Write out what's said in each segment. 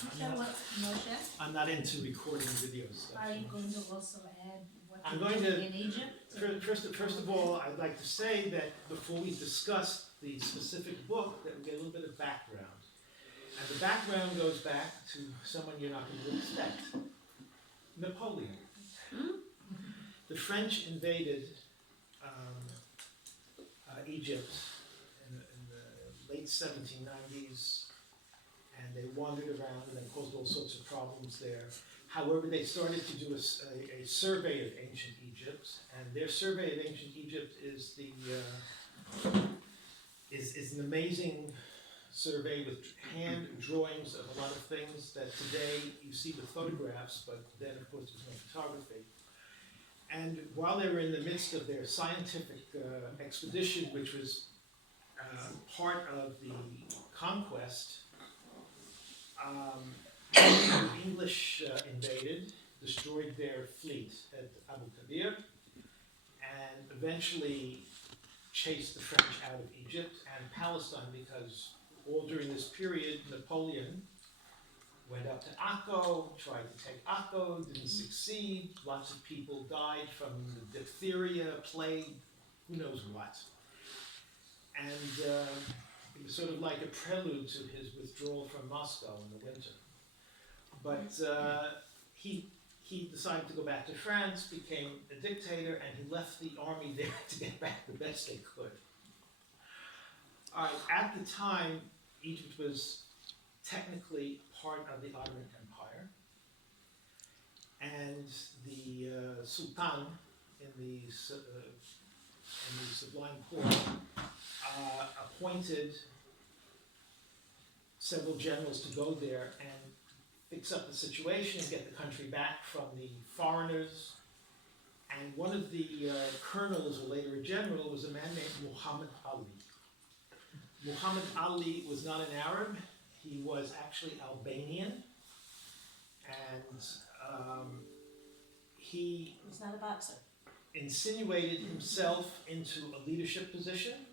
Moshe, I'm not into recording videos. Stuff. are you going to also add what I'm you going did to- in Egypt? First of all, I'd like to say that before we discuss the specific book, that we get a little bit of background. And the background goes back to someone you're not going to expect, Napoleon. The French invaded Egypt in the late 1790s, and they wandered around and they caused all sorts of problems there. However, they started to do a survey of ancient Egypt, and their survey of ancient Egypt is is an amazing survey with hand drawings of a lot of things that today you see with photographs, but then of course there's no photography. And while they were in the midst of their scientific expedition, which was part of the conquest, the English invaded, destroyed their fleet at Abu Kabir, and eventually chased the French out of Egypt and Palestine, because all during this period, Napoleon went up to Akko, tried to take Akko, didn't succeed. Lots of people died from the diphtheria, plague, who knows what. And it was sort of like a prelude to his withdrawal from Moscow in the winter. But he decided to go back to France, became a dictator, and he left the army there to get back the best they could. At the time, Egypt was technically part of the Ottoman Empire, and the Sultan in the Sublime Porte appointed several generals to go there and fix up the situation and get the country back from the foreigners. And one of the colonels, or later a general, was a man named Muhammad Ali. Muhammad Ali was not an Arab, he was actually Albanian, and he He's not a boxer. insinuated himself into a leadership position,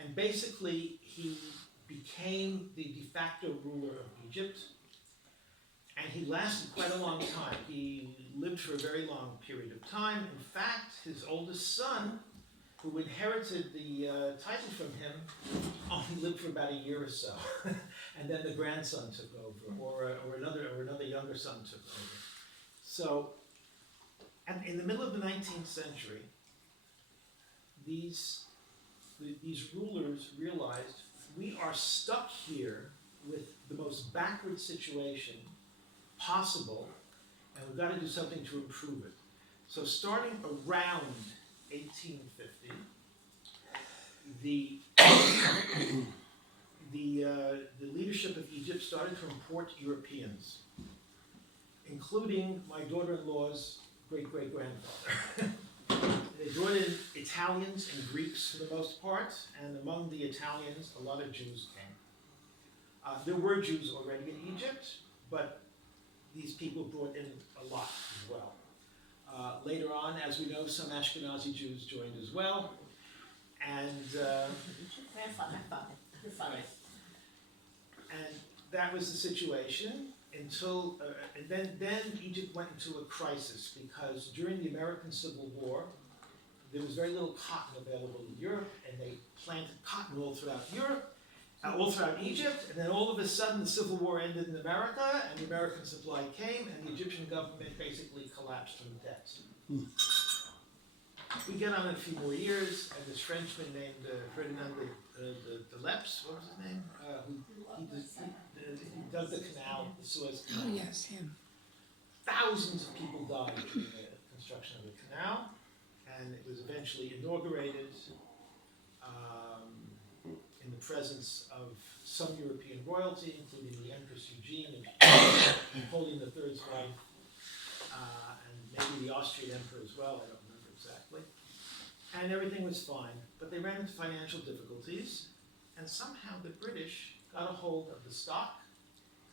and basically he became the de facto ruler of Egypt, and he lasted quite a long time. He lived for a very long period of time. In fact, his oldest son, who inherited the title from him, only lived for about a year or so, and then the grandson took over, or another younger son took over. So, and in the middle of the 19th century, these rulers realized we are stuck here with the most backward situation possible, and we've got to do something to improve it. So starting around 1850, the leadership of Egypt started to import Europeans, including my daughter-in-law's great-great-grandfather. They brought in Italians and Greeks for the most part, and among the Italians, a lot of Jews came. There were Jews already in Egypt, but these people brought in a lot as well. Later on, as we know, some Ashkenazi Jews joined as well, and and that was the situation until, and then Egypt went into a crisis, because during the American Civil War, there was very little cotton available in Europe, and they planted cotton all throughout Europe, all throughout Egypt, and then all of a sudden the Civil War ended in America, and the American supply came, and the Egyptian government basically collapsed from debt. We get on in a few more years, and this Frenchman named Ferdinand de Lesseps, what was his name? He dug the canal, the Suez Canal. Oh, yes, him. Thousands of people died during the construction of the canal, and it was eventually inaugurated in the presence of some European royalty, including the Empress Eugenie, Napoleon III's wife, and maybe the Austrian emperor as well, I don't remember exactly. And everything was fine, but they ran into financial difficulties, and somehow the British got a hold of the stock,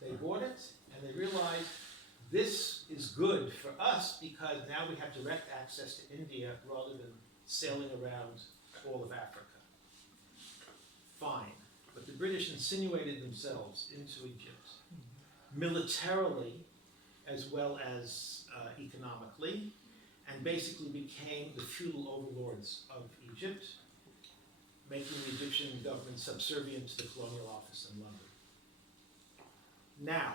they bought it, and they realized this is good for us because now we have direct access to India rather than sailing around all of Africa. Fine, but the British insinuated themselves into Egypt. militarily as well as economically, and basically became the feudal overlords of Egypt, making the Egyptian government subservient to the colonial office in London. Now,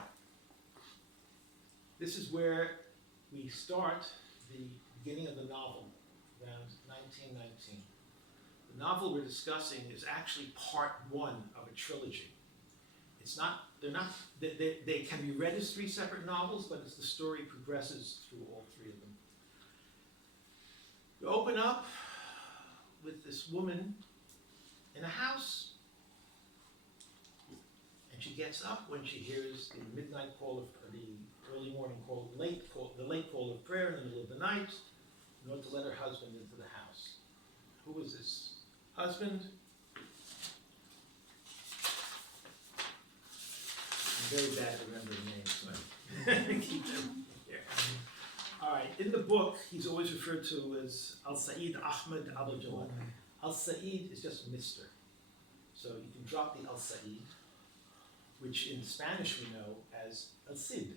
this is where we start the beginning of the novel, around 1919. The novel we're discussing is actually part one of a trilogy. It's not, they can be read as three separate novels, but as the story progresses through all three of them. You open up with this woman in a house, and she gets up when she hears the midnight call of the early morning call, the late call of prayer in the middle of the night, in order to let her husband into the house. Who is this husband? I'm very bad at remembering names, but keep them here. All right, in the book, he's always referred to as Al-Said Ahmed Abul Jawad. Al-Said is just Mr. So you can drop the Al-Said, which in Spanish we know as El-Cid.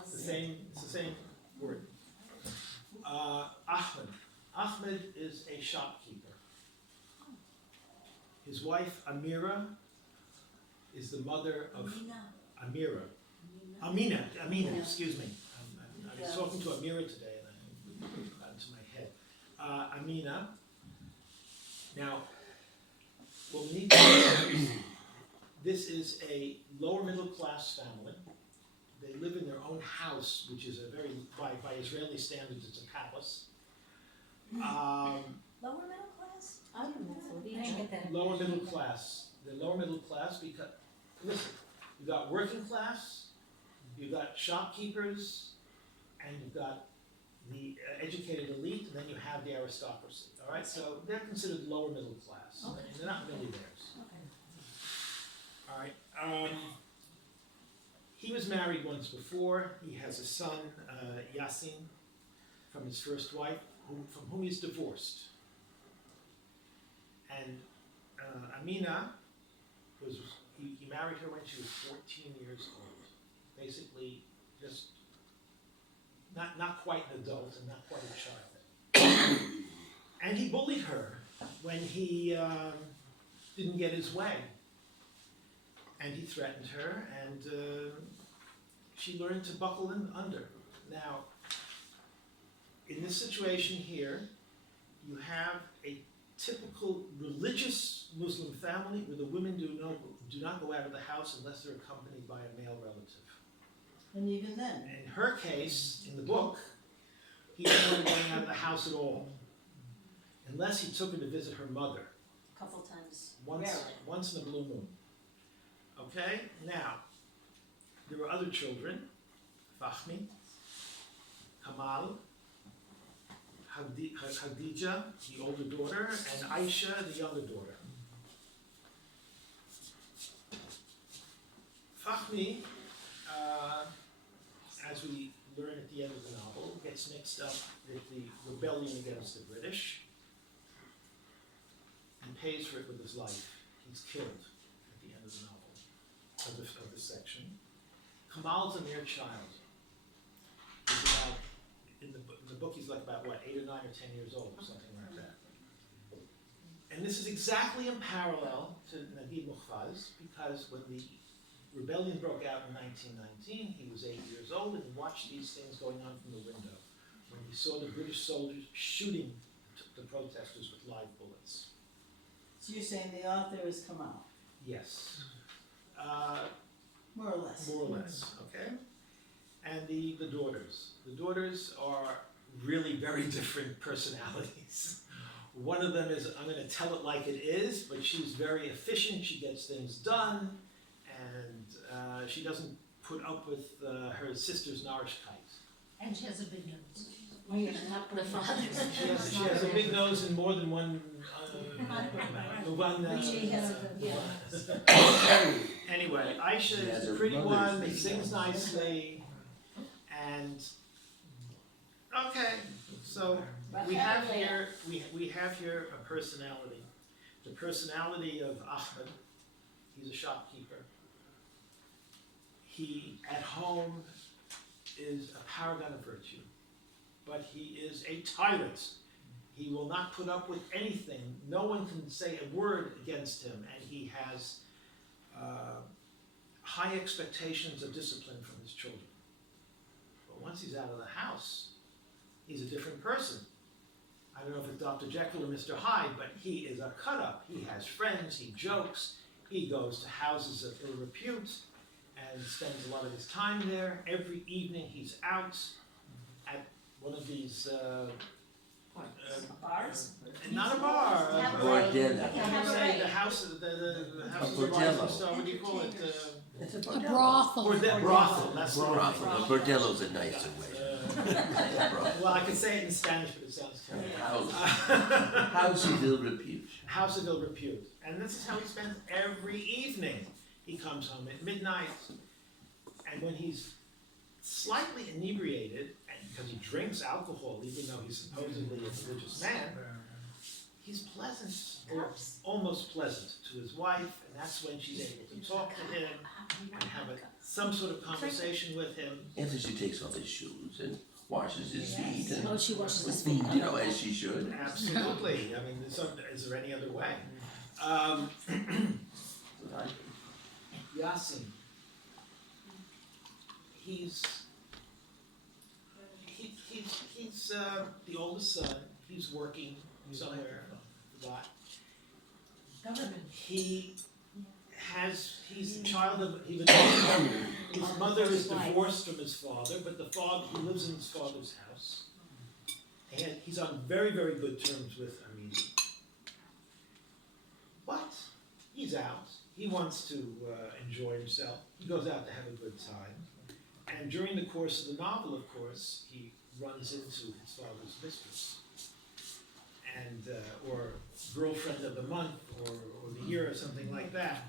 It's the same word. Ahmed. Ahmed is a shopkeeper. His wife, Amira, is the mother of Amira. Amina, excuse me. I was talking to Amira today and I got into my head. Amina. Now, what we need to know, this is a lower middle class family. They live in their own house, which is a very, by Israeli standards, it's a palace. Lower middle class? I don't know, so I didn't get that. Lower middle class. They're lower middle class because, listen, you've got working class, you've got shopkeepers, and you've got the educated elite, and then you have the aristocracy. All right, so they're considered lower middle class. Okay. And they're not millionaires. Okay. All right. He was married once before. He has a son, Yassin, from his first wife, from whom he's divorced. And Amina he married her when she was 14 years old. Basically, just not quite an adult and not quite a child. And he bullied her when he didn't get his way. And he threatened her, and she learned to buckle under. Now, in this situation here, you have a typical religious Muslim family where the women do not go out of the house unless they're accompanied by a male relative. And even then, In her case, in the book, he didn't want her going out of the house at all, unless he took her to visit her mother. A couple times. Once in a blue moon. Okay, now, there were other children, Fahmi, Kamal, Khadija, the older daughter, and Aisha, the younger daughter. Fahmi, as we learn at the end of the novel, gets mixed up with the rebellion against the British and pays for it with his life. He's killed at the end of the novel, of this section. Kamal's a mere child. He's about, in the book he's like about, 8 or 9 or 10 years old, or something like that. And this is exactly in parallel to Naguib Muhfaz, because when the rebellion broke out in 1919, he was 8 years old, and he watched these things going on from the window, when he saw the British soldiers shooting the protesters with live bullets. so you're saying the author is Kamal, Yes. more or less. More or less, okay? And the daughters. The daughters are really very different personalities. One of them is, I'm going to tell it like it is, but she's very efficient, she gets things done, and she doesn't put up with her sister's narishkeit. And she has a big nose. Oh, yeah, not the father's. She has a big nose in more than one. She has a good, yeah. Anyway, Aisha is a pretty one, sings nicely, and okay, so we have here a personality. The personality of Ahmed. He's a shopkeeper. He, at home, is a paragon of virtue, but he is a tyrant. He will not put up with anything. No one can say a word against him, and he has high expectations of discipline from his children. But once he's out of the house, he's a different person. I don't know if it's Dr. Jekyll or Mr. Hyde, but he is a cut-up. He has friends, he jokes, he goes to houses of ill repute and spends a lot of his time there. Every evening he's out at one of these, Bars? not a bar. Bordello. I say the house, the house of the bordello. rising star, what do you call it? It's a A bordello. brothel. Brothel, that's the word. Brothel. A bordello's a nicer way. Well, I can say it in Spanish, but it sounds terrible. House of ill repute. House of ill repute. And this is how he spends every evening. He comes home at midnight, and when he's slightly inebriated, and because he drinks alcohol, even though he's supposedly a religious man, he's pleasant, or almost pleasant to his wife, and that's when she's able to talk to him and have some sort of conversation with him. After she takes off his shoes and washes his feet and, Oh, she washes his feet. you know, as she should. Absolutely. I mean, is there any other way? Yasin, he's the oldest son. He's working somewhere. I forgot. Government. He's the child of his mother is divorced from his father, but he lives in his father's house. And he's on very, very good terms with Amina. But he's out. He wants to enjoy himself. He goes out to have a good time. And during the course of the novel, of course, he runs into his father's mistress, and or girlfriend of the month, or the year, or something like that.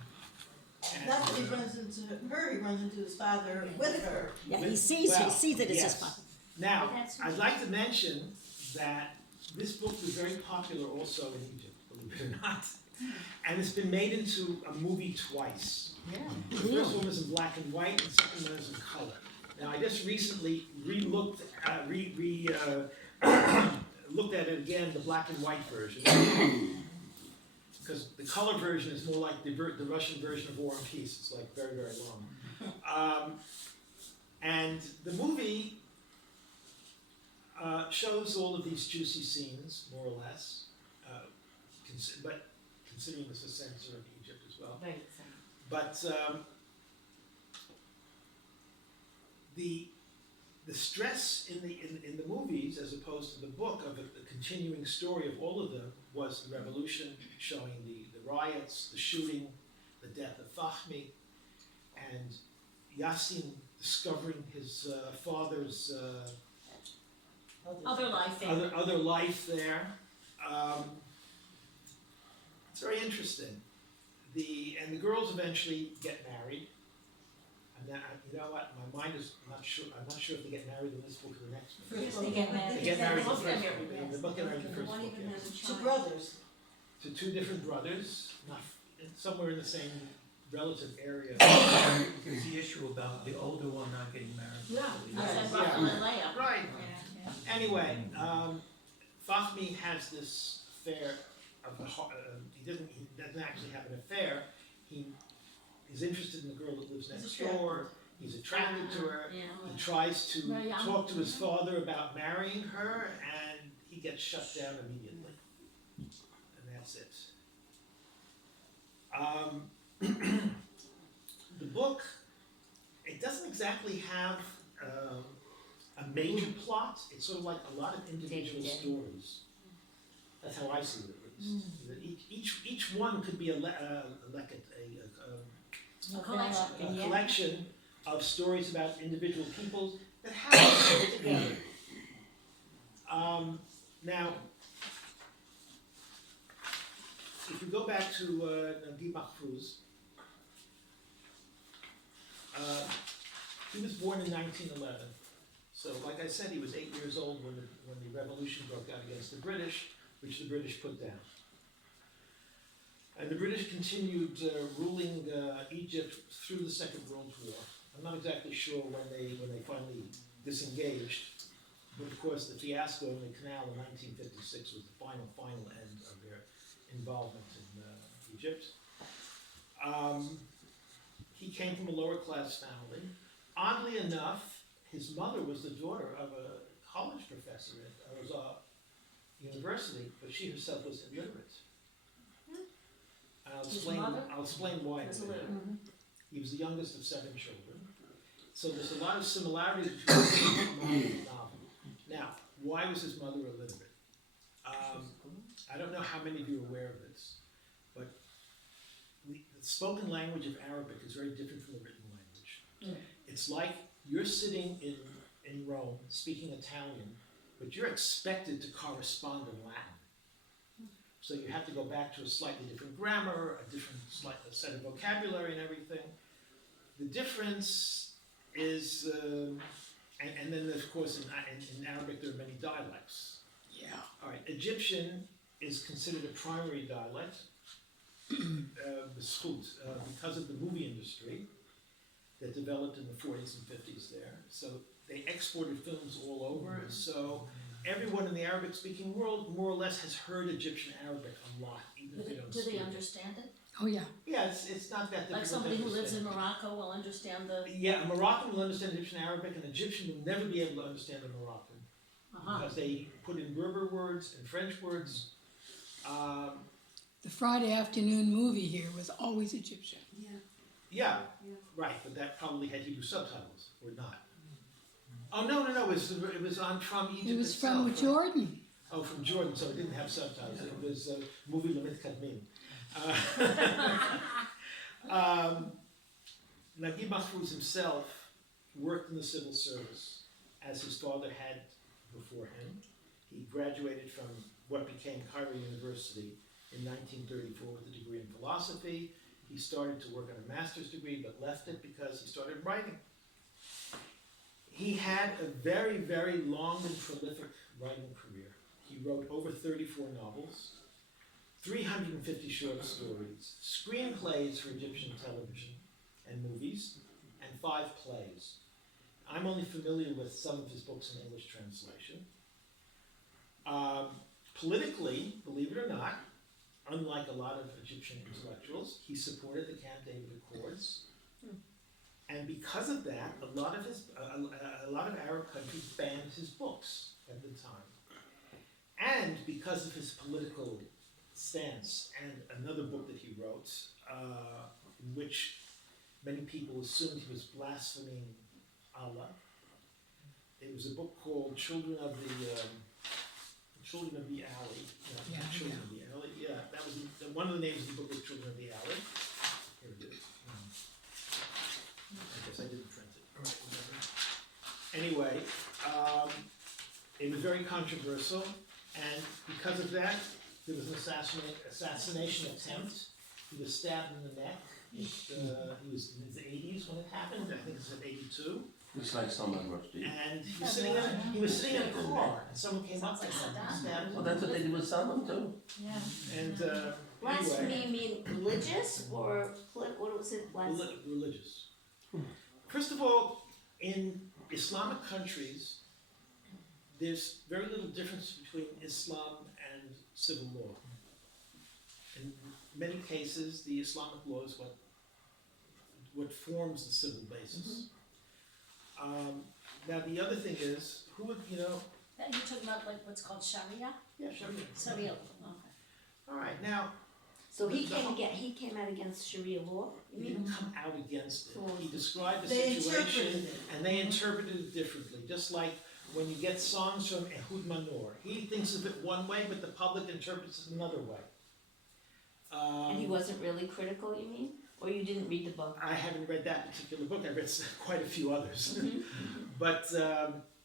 And, That's what he runs into her, he runs into his father with her. Yeah, he sees it as his yes. father. Now, That's- I'd like to mention that this book was very popular also in Egypt, believe it or not. And it's been made into a movie twice. Yeah. The first one was in black and white, and the second one was in color. Now, I just recently looked at it again, the black and white version. Because the color version is more like the Russian version of War and Peace. It's like very, very long. And the movie shows all of these juicy scenes, more or less, but considering this is censor of Egypt as well. Right. But the stress in the movies, as opposed to the book, of the continuing story of all of them, was the revolution, showing the riots, the shooting, the death of Fahmi, and Yasin discovering his father's Other life there. other life there. It's very interesting. And the girls eventually get married. And then, you know what? My mind is not sure. I'm not sure if they get married in this book or the next one. Yes, they get married. They get married in the Both first get book. married, They both get married in the first One book. even Yes. has a Two child. brothers. To two different brothers, not somewhere in the same relative area. There's the issue about the older one not getting married. Yeah. I said Yeah. Russell and Leia. Right. Yeah. Anyway, Fahmi has this affair of the heart. He doesn't actually have an affair. He is interested in the girl that lives next door. He's attracted to her. Yeah. He tries to Very young. talk to his father about marrying her, and he gets shut down immediately. And that's it. The book, it doesn't exactly have a major plot. It's sort of like a lot of individual Day-to-day. stories. That's how I see it, at least. That each one could be a collection. collection of stories about individual peoples that have to fit together. Now, if we go back to Naguib Mahfouz, he was born in 1911. So, like I said, he was 8 years old when the revolution broke out against the British, which the British put down. And the British continued ruling Egypt through the Second World War. I'm not exactly sure when they finally disengaged. But of course, the fiasco in the canal in 1956 was the final end of their involvement in Egypt. He came from a lower class family. Oddly enough, his mother was the daughter of a college professor at university, but she herself was illiterate. And His mother I'll explain why. in a was minute. illiterate. He was the youngest of 7 children. So there's a lot of similarities between the novel and the novel. Now, why was his mother illiterate? I don't know how many of you are aware of this, but the spoken language of Arabic is very different from the written language. It's like you're sitting in Rome speaking Italian, but you're expected to correspond in Latin. So you have to go back to a slightly different grammar, a different set of vocabulary and everything. The difference is, and then of course in Arabic there are many dialects. Yeah. All right, Egyptian is considered a primary dialect because of the movie industry that developed in the 40s and 50s there. So they exported films all over. So everyone in the Arabic-speaking world more or less has heard Egyptian Arabic a lot, even if they don't Do speak they it. understand it? Oh, yeah. Yeah, it's not that difficult. Like to somebody who lives in understand. Morocco will understand the, Yeah, a Moroccan will understand Egyptian Arabic, and an Egyptian will never be able to understand a Moroccan because they put in Berber words and French words. The Friday afternoon movie here was always Egyptian. Yeah, right, but that probably had Hebrew subtitles, or not. Oh, no, it was from Egypt It was itself, from right? Jordan. Oh, from Jordan, so it didn't have subtitles. It was a movie Lamit Kadmin. Naguib Mahfouz himself worked in the civil service, as his father had before him. He graduated from what became Cairo University in 1934 with a degree in philosophy. He started to work on a master's degree, but left it because he started writing. He had a very, very long and prolific writing career. He wrote over 34 novels, 350 short stories, screenplays for Egyptian television and movies, and 5 plays. I'm only familiar with some of his books in English translation. Politically, believe it or not, unlike a lot of Egyptian intellectuals, he supported the Camp David Accords. And because of that, a lot of Arab countries banned his books at the time. And because of his political stance, and another book that he wrote, in which many people assumed he was blaspheming Allah. It was a book called Children of the Alley. No, Yeah, Children of the Alley. Yeah, that was one of the names of the book was Children of the Alley. Here it is. I guess I didn't print it. All right, whatever. Anyway, it was very controversial, and because of that, there was an assassination attempt. He was stabbed in the neck. He was in his 80s when it happened. I think it was at 82. It's like Salman Rushdie. And he was sitting in a car, and someone came up to him and stabbed Well, him. that's what they did with Salman too. And Blasphemy anyway, mean religious or what was it? religious. First of all, in Islamic countries, there's very little difference between Islam and civil law. In many cases, the Islamic law is what forms the civil basis. Now the other thing is, who would, that you're talking about like what's called Sharia? yeah, Sharia. Sharia, okay. All right, now, So he came out against Sharia law. he didn't come out against it. He described the They situation, interpreted it. and they interpreted it differently. Just like when you get songs from Ehud Manor, he thinks of it one way, but the public interprets it another way. And he wasn't really critical, you mean? Or you didn't read the book? I haven't read that particular book. I've read quite a few others, but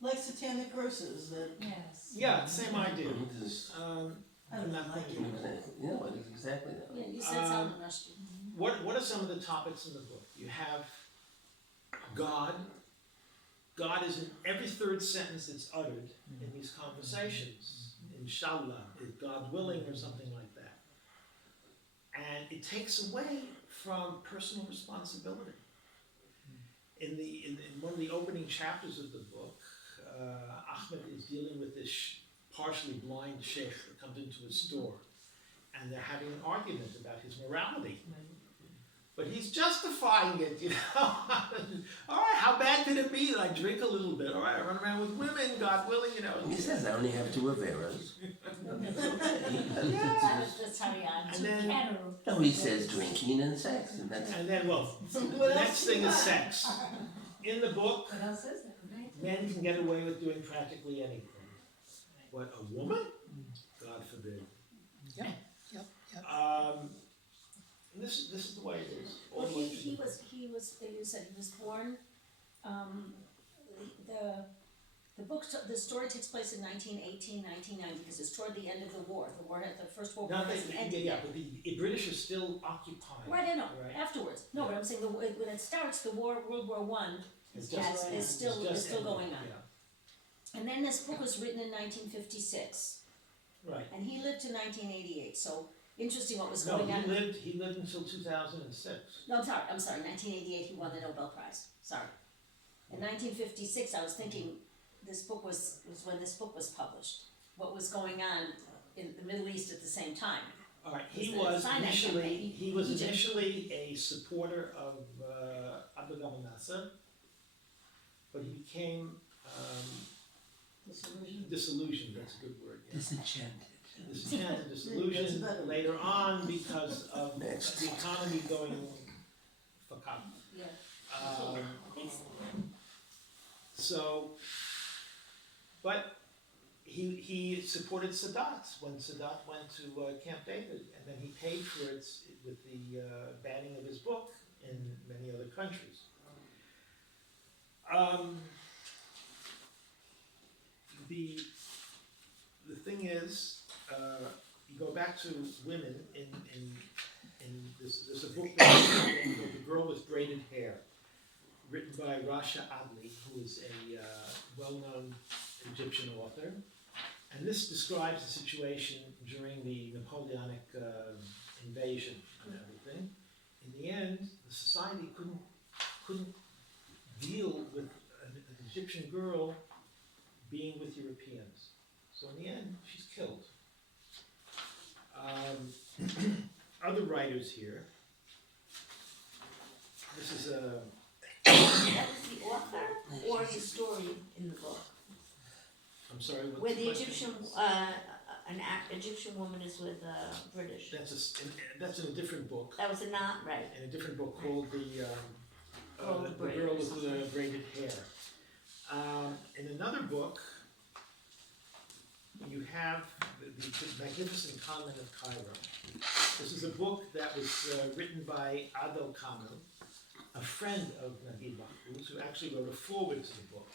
Like Satanic Curses, that, Yes. yeah, same idea. This is, I don't not like thinking. it. you know, it's exactly that. Yeah, you said something, Rushdie. What are some of the topics in the book? You have God. God is in every third sentence that's uttered in these conversations. Inshallah, is God willing, or something like that. And it takes away from personal responsibility. in one of the opening chapters of the book, Ahmed is dealing with this partially blind sheikh that comes into his store, and they're having an argument about his morality. But he's justifying it, you know. All right, how bad could it be that I drink a little bit? All right, I run around with women, God willing, you know. He says I only have 2 Averas. That's how he had And then, No, he says drinking and sex, and that's and then, well, the next thing is sex. In the book, men can get away with doing practically anything. What, a woman? God forbid. Yep. This is the way it is. All Well, the way he through the was, you said he was born, the book, the story takes place in 1918, 1990, because it's toward the end of the war. The First World War Not hasn't that, ended yeah, yet. but the British are still occupying. Right, I know, Right. afterwards. No, but I'm saying when it starts, the war, World War One, It's is still ended, going on. yeah. and then this book was written in 1956, Right. and he lived to 1988, so interesting what was No, going on. he lived until 2006. No, I'm sorry, 1988 he won the Nobel Prize, sorry. In 1956, I was thinking, this book was when this book was published. What was going on in the Middle East at the same time. All right, Was the Sinai campaign. he was Egypt. initially a supporter of Abdel Gamal Nasser, but he became disillusioned, that's a good word, yeah. disenchanted. Disenchanted, That's disillusioned better. later on because of Next. the economy going fakak. Yeah. So, but he supported Sadat when Sadat went to Camp David, and then he paid for it with the banning of his book in many other countries. The thing is, you go back to women in this. There's a book called The Girl with Braided Hair, written by Rasha Adli, who is a well-known Egyptian author. And this describes the situation during the Napoleonic invasion and everything. In the end, the society couldn't deal with an Egyptian girl being with Europeans. So in the end, she's killed. Other writers here. This is a That was the author or the story in the book? I'm sorry, what's Where the question? Egyptian, Egyptian woman is with British. That's in a different book. That was a not right. In a different book called the Braided Girl with something. the Braided Hair. In another book, you have the Magnificent Convent of Cairo. This is a book that was written by Adel Kamel, a friend of Naguib Mahfouz, who actually wrote a foreword to the book.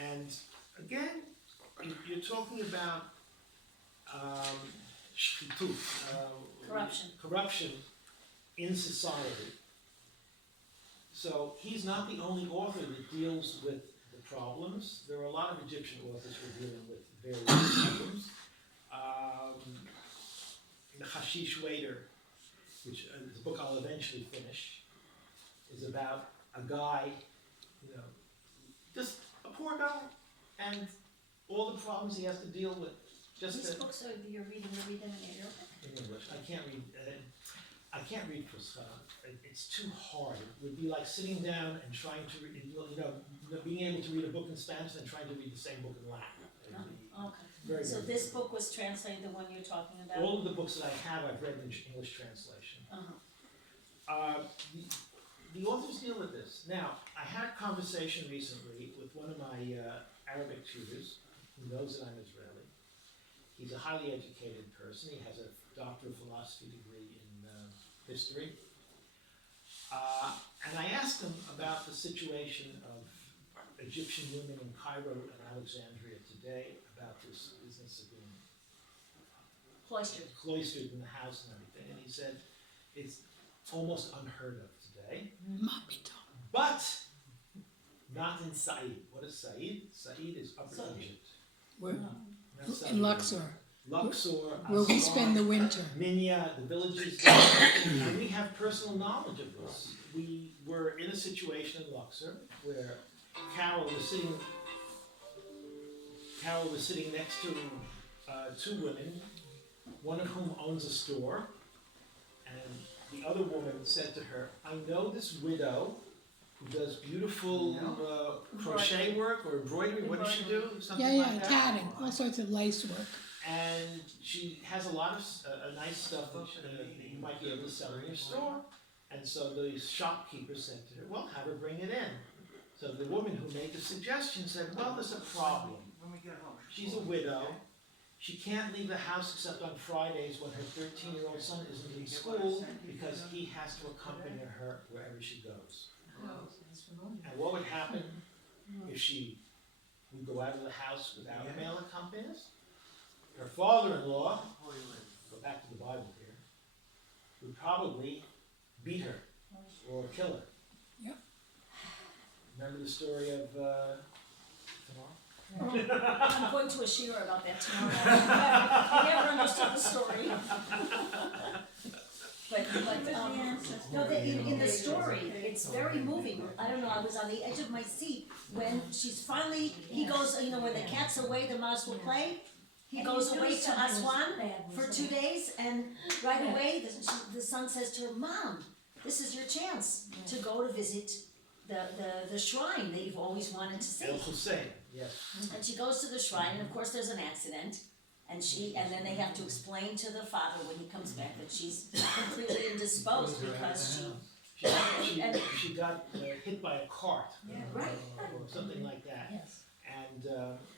And again, you're talking about shchitut, corruption in society. So he's not the only author that deals with the problems. There are a lot of Egyptian authors who are dealing with various problems. The Hashish Waiter, which is a book I'll eventually finish, is about a guy, you know, just a poor guy, and all the problems he has to deal with. Just These to, books you're reading in Arabic? in English. I can't read Fusha. It's too hard. It would be like sitting down and trying to read, being able to read a book in Spanish and trying to read the same book in Latin. It would be Okay. very, So very this difficult. book was translated, the one you're talking about? All of the books that I have, I've read in English translation. The authors deal with this. Now, I had a conversation recently with one of my Arabic tutors who knows that I'm Israeli. He's a highly educated person. He has a Doctor of Philosophy degree in history. And I asked him about the situation of Egyptian women in Cairo and Alexandria today, about this business of being cloistered in the house and everything. And he said, it's almost unheard of today. But not in Said. What is Said? Said is Upper Egypt. Where, Not Said. in Luxor, Luxor, where we Aswan, spend the winter. Minya, the villages there. And we have personal knowledge of this. we were in a situation in Luxor where Carol was sitting next to two women, one of whom owns a store, and the other woman said to her, "I know this widow who does beautiful crochet work or embroidery. What does she do? Something Yeah, like that. tatting, all sorts of lace work. And she has a lot of nice stuff that you might be able to sell in your store." And so the shopkeeper said to her, "Well, have her bring it in." So the woman who made the suggestion said, "Well, there's a problem. She's a widow. She can't leave the house except on Fridays when her 13-year-old son isn't in school because he has to accompany her wherever she goes. And what would happen if she would go out of the house without a male accompanist? Her father-in-law, go back to the Bible here, would probably beat her or kill her." Yep. Remember the story of Tamar? I'm going to a shira about that tomorrow. I never understood the story. But, no, in the story, it's very moving. I don't know, I was on the edge of my seat when she's finally, he goes, when the cat's away, the mouse will play. He goes away to Aswan for 2 days, and right away, the son says to her, "Mom, this is your chance to go to visit the shrine that you've always wanted to see." El Hussein, yes. And she goes to the shrine, and of course there's an accident, and then they have to explain to the father when he comes back that she's completely indisposed because She got hit by a cart, right. or something like that. Yes. And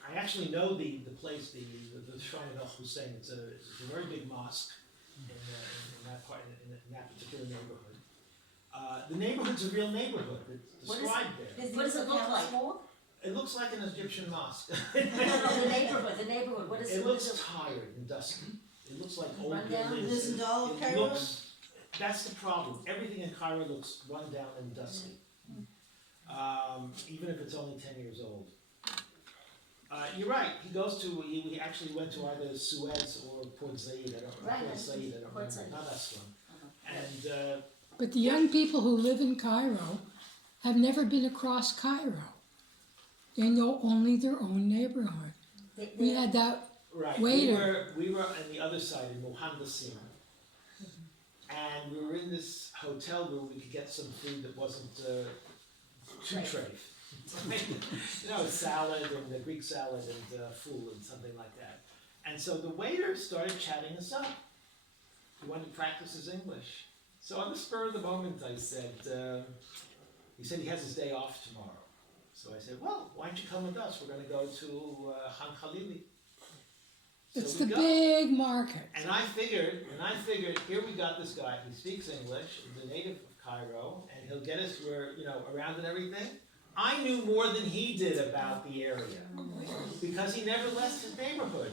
I actually know the place, the shrine of El Hussein. It's a very big mosque in that particular neighborhood. The neighborhood's a real neighborhood. It's described there. What does it look like? It looks like an Egyptian mosque. No, the neighborhood, what is it? It looks tired and dusty. It looks like old Rundown? buildings. Isn't all of It Cairo? looks, that's the problem. Everything in Cairo looks run down and dusty. Even if it's only 10 years old. You're right, he actually went to either Suez or Port Said, I don't Right, Port Said, I don't Port remember, Said. not Aswan. And, But the young people who live in Cairo have never been across Cairo. They know only their own neighborhood. We had that, right, Waiter. we were on the other side in Mohandasim. And we were in this hotel where we could get some food that wasn't too treif. Salad and Greek salad and food and something like that. And so the waiter started chatting us up. He wanted to practice his English. So on the spur of the moment, I said, he said he has his day off tomorrow. So I said, "Well, why don't you come with us? We're going to go to Han Khalili." it's So the we go. big market. And I figured, here we got this guy, he speaks English, he's a native of Cairo, and he'll get us around and everything. I knew more than he did about the area, because he never left his neighborhood.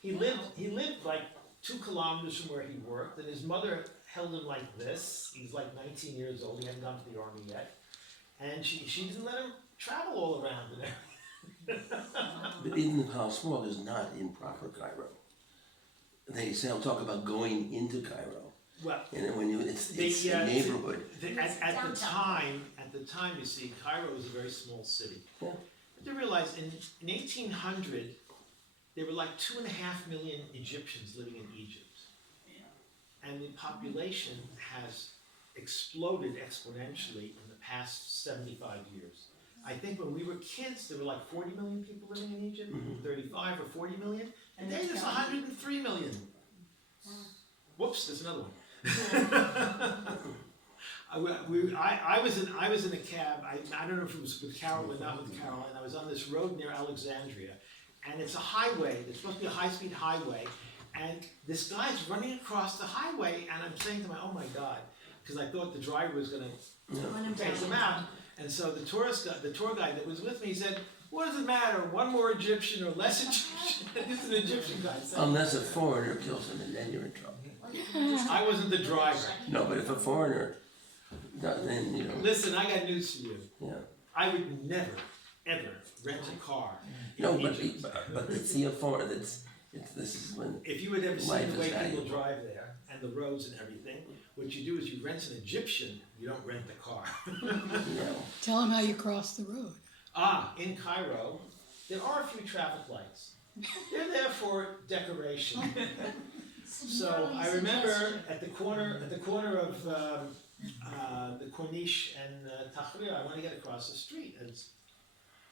He lived like 2 kilometers from where he worked, and his mother held him like this. He's like 19 years old, he hadn't gone to the army yet. And she didn't let him travel all around and everything. But even the Palace Mall is not in proper Cairo. They talk about going into Cairo, Well, and then it's The, a neighborhood. at the time, you see, Cairo was a very small city. Yeah. But to realize in 1800, there were like 2.5 million Egyptians living in Egypt. And the population has exploded exponentially in the past 75 years. I think when we were kids, there were like 40 million people living in Egypt, 35 or 40 million. And today there's 103 million. Whoops, there's another one. I was in a cab. I don't know if it was with Carol or not with Carol, and I was on this road near Alexandria, and it's a highway. It's supposed to be a high-speed highway, and this guy's running across the highway, and I'm saying to my, "Oh my God," because I thought the driver was going to take him out. And so the tour guide that was with me, he said, "What does it matter? One more Egyptian or less Egyptian?" He's an Egyptian guy. Unless a foreigner kills him, and then you're in trouble. I wasn't the driver. No, but if a foreigner, then Listen, I got news for you. yeah. I would never, ever rent a car in No, Egypt. but see a foreigner This is when, If you had ever seen Life the is way people valuable. drive there and the roads and everything, what you do is you rent an Egyptian, you don't rent the car. you know, Tell them how you cross the road. In Cairo, there are a few traffic lights. They're there for decoration. So I remember at the corner of the Corniche and Tahrir, I want to get across the street. And it's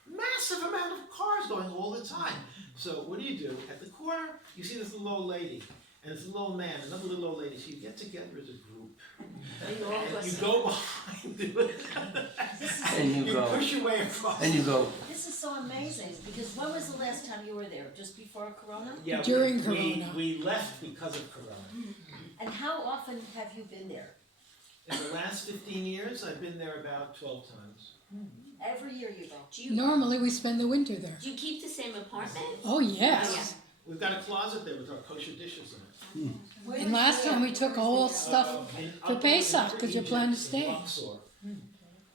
massive amount of cars going all the time. So what do? At the corner, you see this little old lady, and this little old man, another little old lady. So you get together as a group, and you go behind it, and you go, push your way across. and you go, This is so amazing, because when was the last time you were there? Just before Corona? Yeah, During we Corona. left because of Corona. And how often have you been there? In the last 15 years, I've been there about 12 times. Every year you go. Do you, Normally, we spend the winter there. do you keep the same apartment? Oh, yes. We've got a closet there with our kosher dishes in it. And last time we took all stuff In for Upper- Pesach, Upper 'cause you Egypt, plan to in stay. Luxor,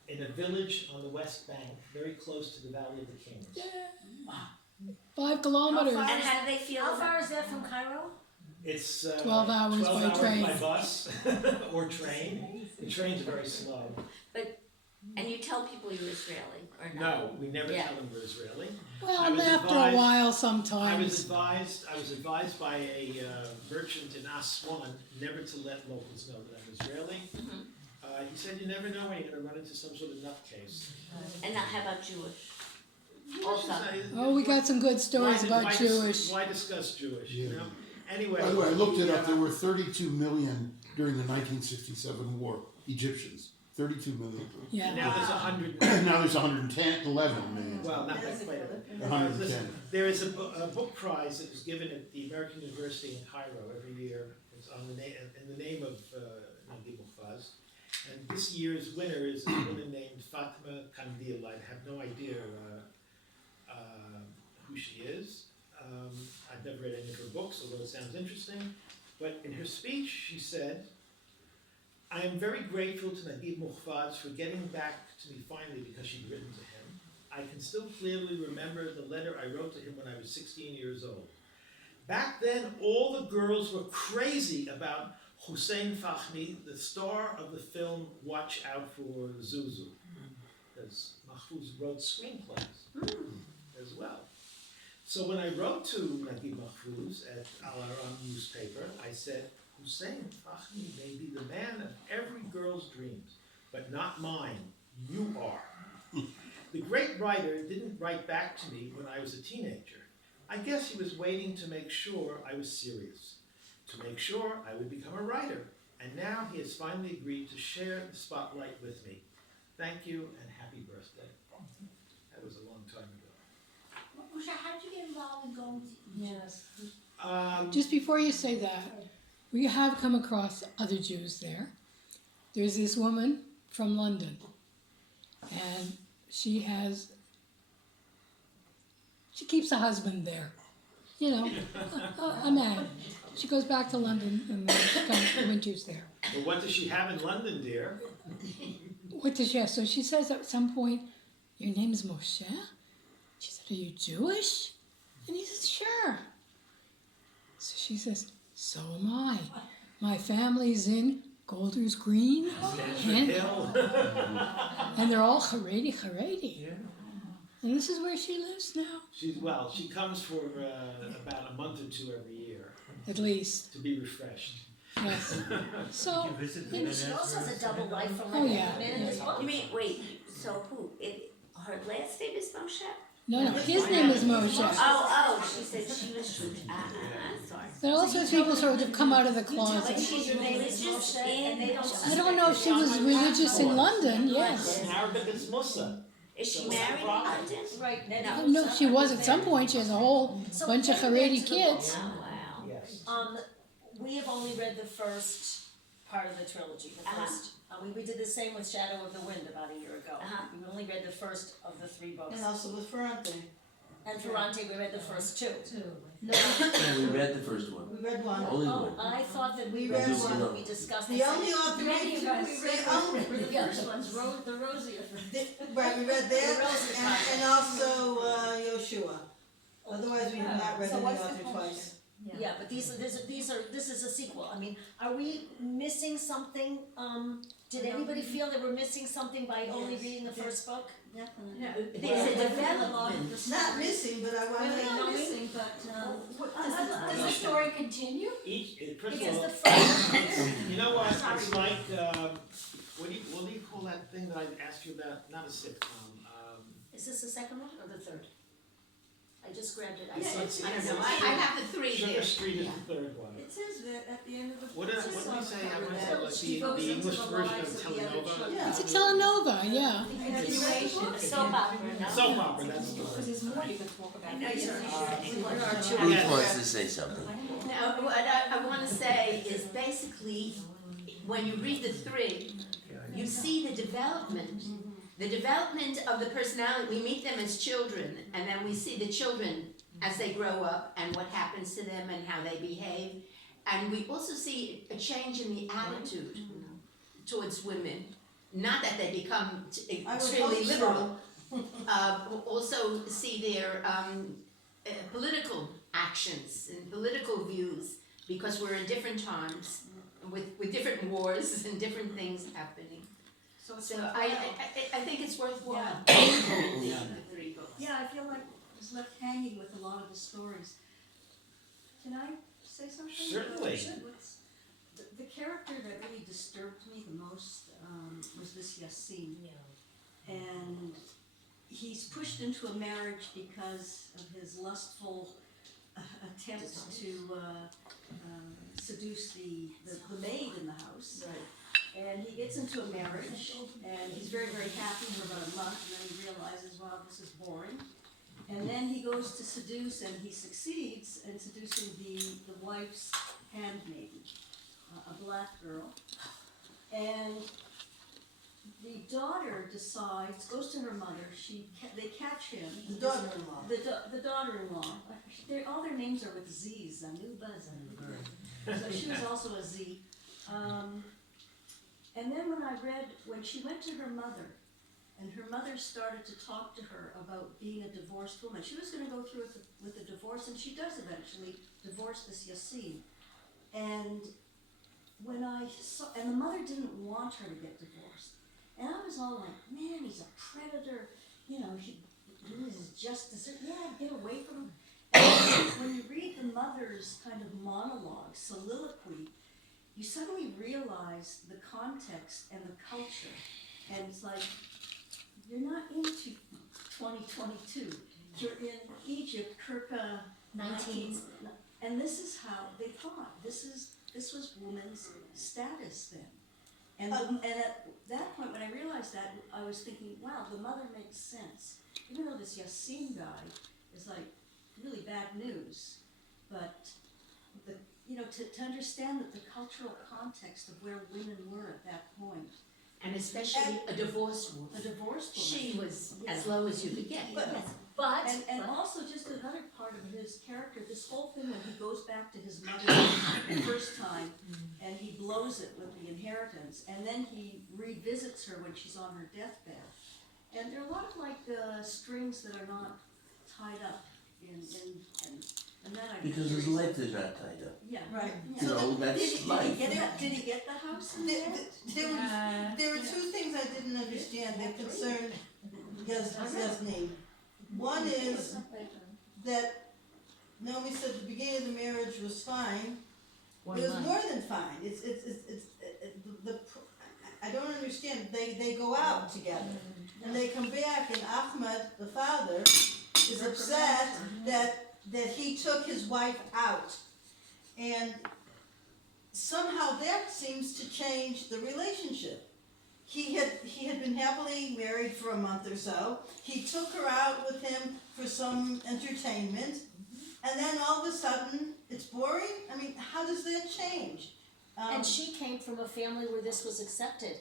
in a village on the west bank, very close to the Valley of the Kings. 5 kilometers. How far- And how do they feel How about far is that from Cairo? It's 12 hours 12 by hours train. by bus or train. The trains are very slow. And you tell people you're Israeli or not? No, we never Yeah. tell them we're Israeli. I Well, was after a advised- while I was sometimes. advised by a merchant in Aswan never to let locals know that I'm Israeli. He said you never know when you're going to run into some sort of nutcase. And now how about Jewish? Also, Oh, we got some good stories about Jewish. Why discuss Jewish? Yeah. You know. Anyway. By the way, I looked it up, there were 32 million during the 1967 war, Egyptians, 32 million. Yeah. Now there's 100. Now there's 11 million. Well, not that quite. 110. Listen, there is a book prize that is given at the American University in Cairo every year. It's on in the name of Naguib Mahfouz. And this year's winner is a woman named Fatima Kandil. I have no idea who she is. I've never read any of her books, although it sounds interesting. But in her speech, she said, I am very grateful to Naguib Mahfouz for getting back to me finally because she'd written to him. I can still clearly remember the letter I wrote to him when I was 16 years old. Back then, all the girls were crazy about Hussein Fahmy, the star of the film Watch Out for Zuzu. Because Mahfouz wrote screenplays as well. So when I wrote to Naguib Mahfouz at Al Aram newspaper, I said, Hussein Fahmy may be the man of every girl's dreams, but not mine. You are. The great writer didn't write back to me when I was a teenager. I guess he was waiting to make sure I was serious, to make sure I would become a writer. And now he has finally agreed to share the spotlight with me. Thank you and happy birthday. That was a long time ago. Usha, how did you get involved in going to Yes. Just before you say that, we have come across other Jews there. There's this woman from London, and she keeps a husband there, you know, a man. She goes back to London and the winters there. But what does she have in London, dear? What does she have? So she says at some point, your name is Moshe? She said, are you Jewish? And he says, sure. So she says, so am I. My family's in Golders Green, and, Hill. and they're all Haredi. Yeah. And this is where she lives now, She comes for about a month or two every year at least. to be refreshed. Yes. So, Did you visit the you know, She also has a double life from Oh, like yeah. the man in this book. You mean, wait, so who, her last name is Moshe? no, his name is Moshe. Oh, she said she was Jewish. Sorry. But also people sort of come out of the But closet. she's religious and they in, don't. I don't know if she was religious in London, yes. In Arabic, it's Musa. is she married in London? Right, I now. don't know if she was at some point. She has a whole bunch of Haredi kids. Oh, wow. Yes. We have only read the first part of the trilogy, the first. We did the same with Shadow of the Wind about a year ago. We only read the first of the 3 books. And also with Ferrante. And Ferrante, we read the first 2. No, and we read the first one, we read one. only Oh, one. I thought that We we read read one. one, we discussed The only author we Many of us read only. the first one's the rosier. Right, we read that, The Rose and also Yoshua. Otherwise, we have not read So any what's the author publisher? twice. Yeah, but this is a sequel. I mean, are we missing something? Did anybody feel they were missing something by only Yes. reading the first book? Definitely. No, there's a development. It's not missing, but I want to. Not missing, but, does the story continue? First of Because all, the first, you know what, it's like, what do you call that thing that I asked you about, not a sitcom, is this the second one or the third? I just grabbed it. I Yeah, saw it's- it. I don't know, I have the three Sugar there. Street is Yeah. the third one. It says that at the end of the. What did we say, I want to say, like She goes the into English the version of lives of the other Telenova? children. It's a telenova, yeah. Continuation. Soap opera, no? Soap opera, that's the word. There's more you can talk about. I know you're Ruth Yes. wants to say something. Now, what I wanna say is basically, when you read the three, you see the development of the personality. We meet them as children, and then we see the children as they grow up and what happens to them and how they behave. And we also see a change in the attitude towards women. Not that they become I would extremely hope so. liberal. Also see their political actions and political views, because we're in different times with different wars and different things happening. So it's So worthwhile. I think it's worthwhile. Yeah. The three books. Yeah, I feel like I was left hanging with a lot of the stories. Can I say something? Certainly. The character that really disturbed me the most was this Yassin. And he's pushed into a marriage because of his lustful attempts to seduce the maid in the house. And he gets into a marriage, and he's very, very happy for about a month, and then he realizes, wow, this is boring. And then he goes to seduce, and he succeeds in seducing the wife's handmaiden, a black girl. And the daughter goes to her mother, they catch him. The daughter-in-law. The daughter-in-law, all their names are with Z's, a new buzz. So she was also a Z. And then when she went to her mother, and her mother started to talk to her about being a divorced woman, she was gonna go through with a divorce, and she does eventually divorce this Yassin. And and the mother didn't want her to get divorced. And I was all like, man, he's a predator, he loses justice, yeah, get away from him. And when you read the mother's kind of monologue, soliloquy, you suddenly realize the context and the culture. And it's like, you're not into 2022, you're in Egypt, circa 19, and this is how they thought, this was women's status then. And at that point, when I realized that, I was thinking, wow, the mother makes sense. Even though this Yassin guy is like really bad news, but to understand that the cultural context of where women were at that point. And especially a divorced woman. A divorced woman. She was as low as you could get. But and also just another part of his character, this whole thing when he goes back to his mother the first time and he blows it with the inheritance, and then he revisits her when she's on her deathbed. And there are a lot of strings that are not tied up and that I Because his life is not tied up. Yeah. Right. Yeah. You know, that's life. Did he get the house? There were two things I didn't understand that concerned Yasmin. One is that Naomi said the beginning of the marriage was fine. It was more than fine. I don't understand. They go out together and they come back, and Ahmed, the father, is upset that he took his wife out, and somehow that seems to change the relationship. He had been happily married for a month or so. He took her out with him for some entertainment, and then all of a sudden it's boring. I mean, how does that change? And she came from a family where this was accepted.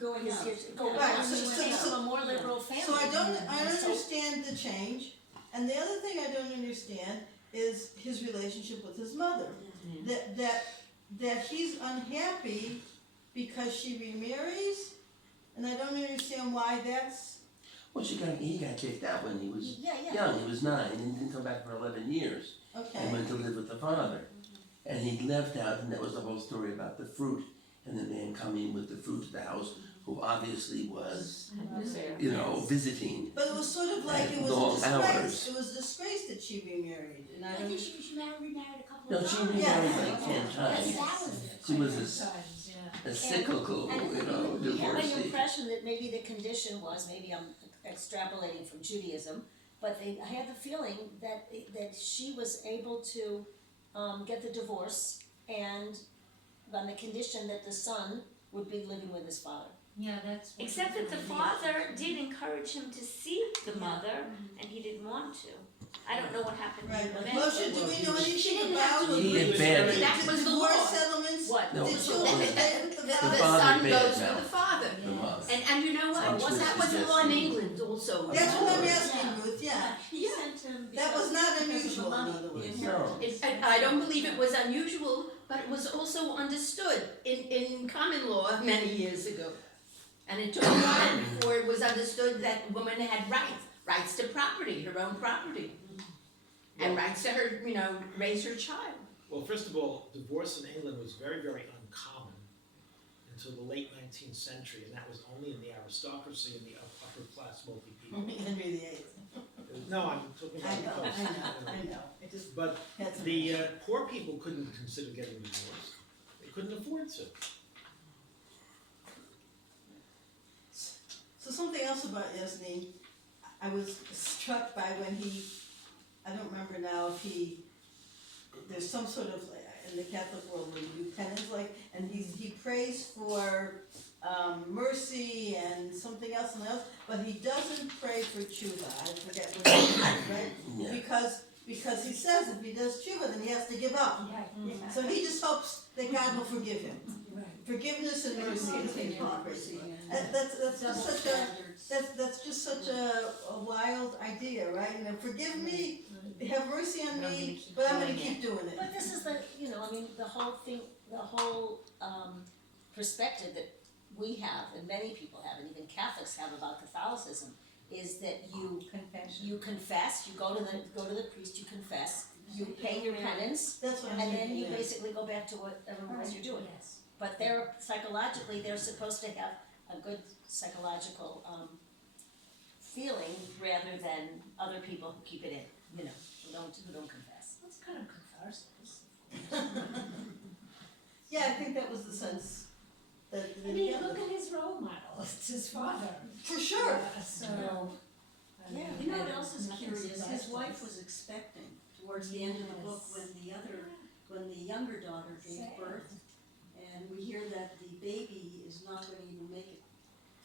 Going out. Right, She came from a more liberal family. So I don't So- understand the change, and the other thing I don't understand is his relationship with his mother. That he's unhappy because she remarries, and I don't understand why that's. Well, he got kicked out when he was Yeah, yeah. young, he was 9, and didn't come back for 11 years, and Okay, went to live with the father. And he left out, and that was the whole story about the fruit, and the man coming with the fruit to the house, who obviously was, you know, visiting. but it was sort of like it was Long a disgrace, hours. it was a disgrace that she remarried, and I I don't. think she remarried a couple No, of she times. remarried Yeah. like 10 That times. was She was a cyclical, And you know, you have an divorcee. impression that maybe the condition was, maybe I'm extrapolating from Judaism, but I had the feeling that she was able to get the divorce and on the condition that the son would be living with his father. Yeah, that's. Except that the father did encourage him to see the mother, and he didn't want to. I don't know what happened Right, then. Moshe, do we know She anything didn't have about to He agree. abandoned. That was the divorce law. settlements? What? No, Did it's children not. stay with the The father? father son made goes it now. with the father. The mother. And you know what, Which was that was the law in England also. That's what I'm Yeah. asking, Ruth, yeah. He sent him. That was not because of the unusual, in money. other words. No. I don't believe it was unusual, but it was also understood in common law many years ago. And it took a while before it was understood that women had rights to property, her own property. And rights to her, raise her child. Well, first of all, divorce in England was very, very uncommon until the late 19th century, and that was only in the aristocracy and the upper class wealthy people. Henry VIII. No, I'm talking I about know, the I coast. know, I know. It just But had to. the poor people couldn't consider getting divorced. They couldn't afford to. So something else about Yasmin, I was struck by when I don't remember now if there's some sort of, in the Catholic world, where you do penance, and he prays for mercy and something else, but he doesn't pray for tshuva, I forget what it is, right? Yeah. Because he says if he does tshuva, then he has to give up. So he just hopes that God will forgive him. Forgiveness and mercy is hypocrisy. That's just such a wild idea, right? And forgive me, have mercy on me, but I'm gonna keep doing it. But this is the whole thing, the whole perspective that we have, and many people have, and even Catholics have about Catholicism, is that you confess, you go to the priest, you confess, you pay your penance, That's what I'm and then thinking, you yeah. basically go back to whatever it was you're doing. Yes. But they're psychologically, they're supposed to have a good psychological feeling rather than other people who keep it in, who don't confess. That's kind of catharsis. Yeah, I think that was the sense that. I mean, look at his role model, it's his father. For sure. So. Yeah. You know what else is Nothing curious, his surprised wife us. was expecting towards the end of the book when the younger daughter gave birth. And we hear that the baby is not going to even make it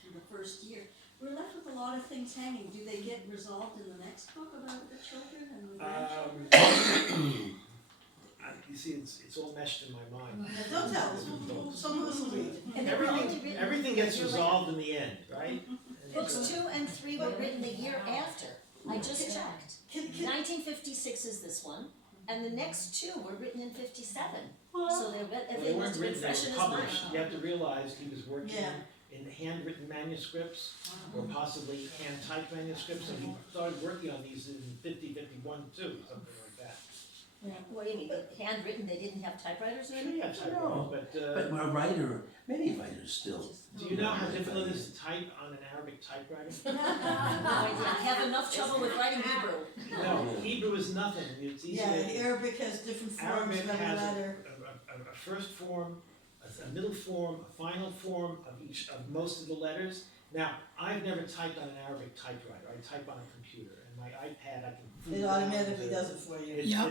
through the first year. We're left with a lot of things hanging. Do they get resolved in the next book about the children and the grandchildren? You see, it's all meshed in my mind. Now, don't tell us, some of us will read. And they were only written Everything gets a year later. resolved in the end, right? Books 2 and 3 were written the year after. I just checked. Can- 1956 is this one, and the next 2 were written in 57. So Well, they they weren't must have been written, they fresh in were his mind. published. You have to realize he was working Yeah. in handwritten manuscripts, or possibly hand-typed manuscripts, and he started working on these in 51 too, something like that. What do you mean, handwritten, they didn't have typewriters or Sure, anything? you have typewriters, But many writers still. do you know how difficult it is to type on an Arabic typewriter? No idea. I have enough trouble with writing Hebrew. No, Hebrew is nothing, it's easy Yeah, to. Arabic has different forms, Arabic another has letter. a first form, a middle form, a final form of most of the letters. Now, I've never typed on an Arabic typewriter, I type on a computer, and my iPad, I can. fool It around automatically with does it for you. Yeah.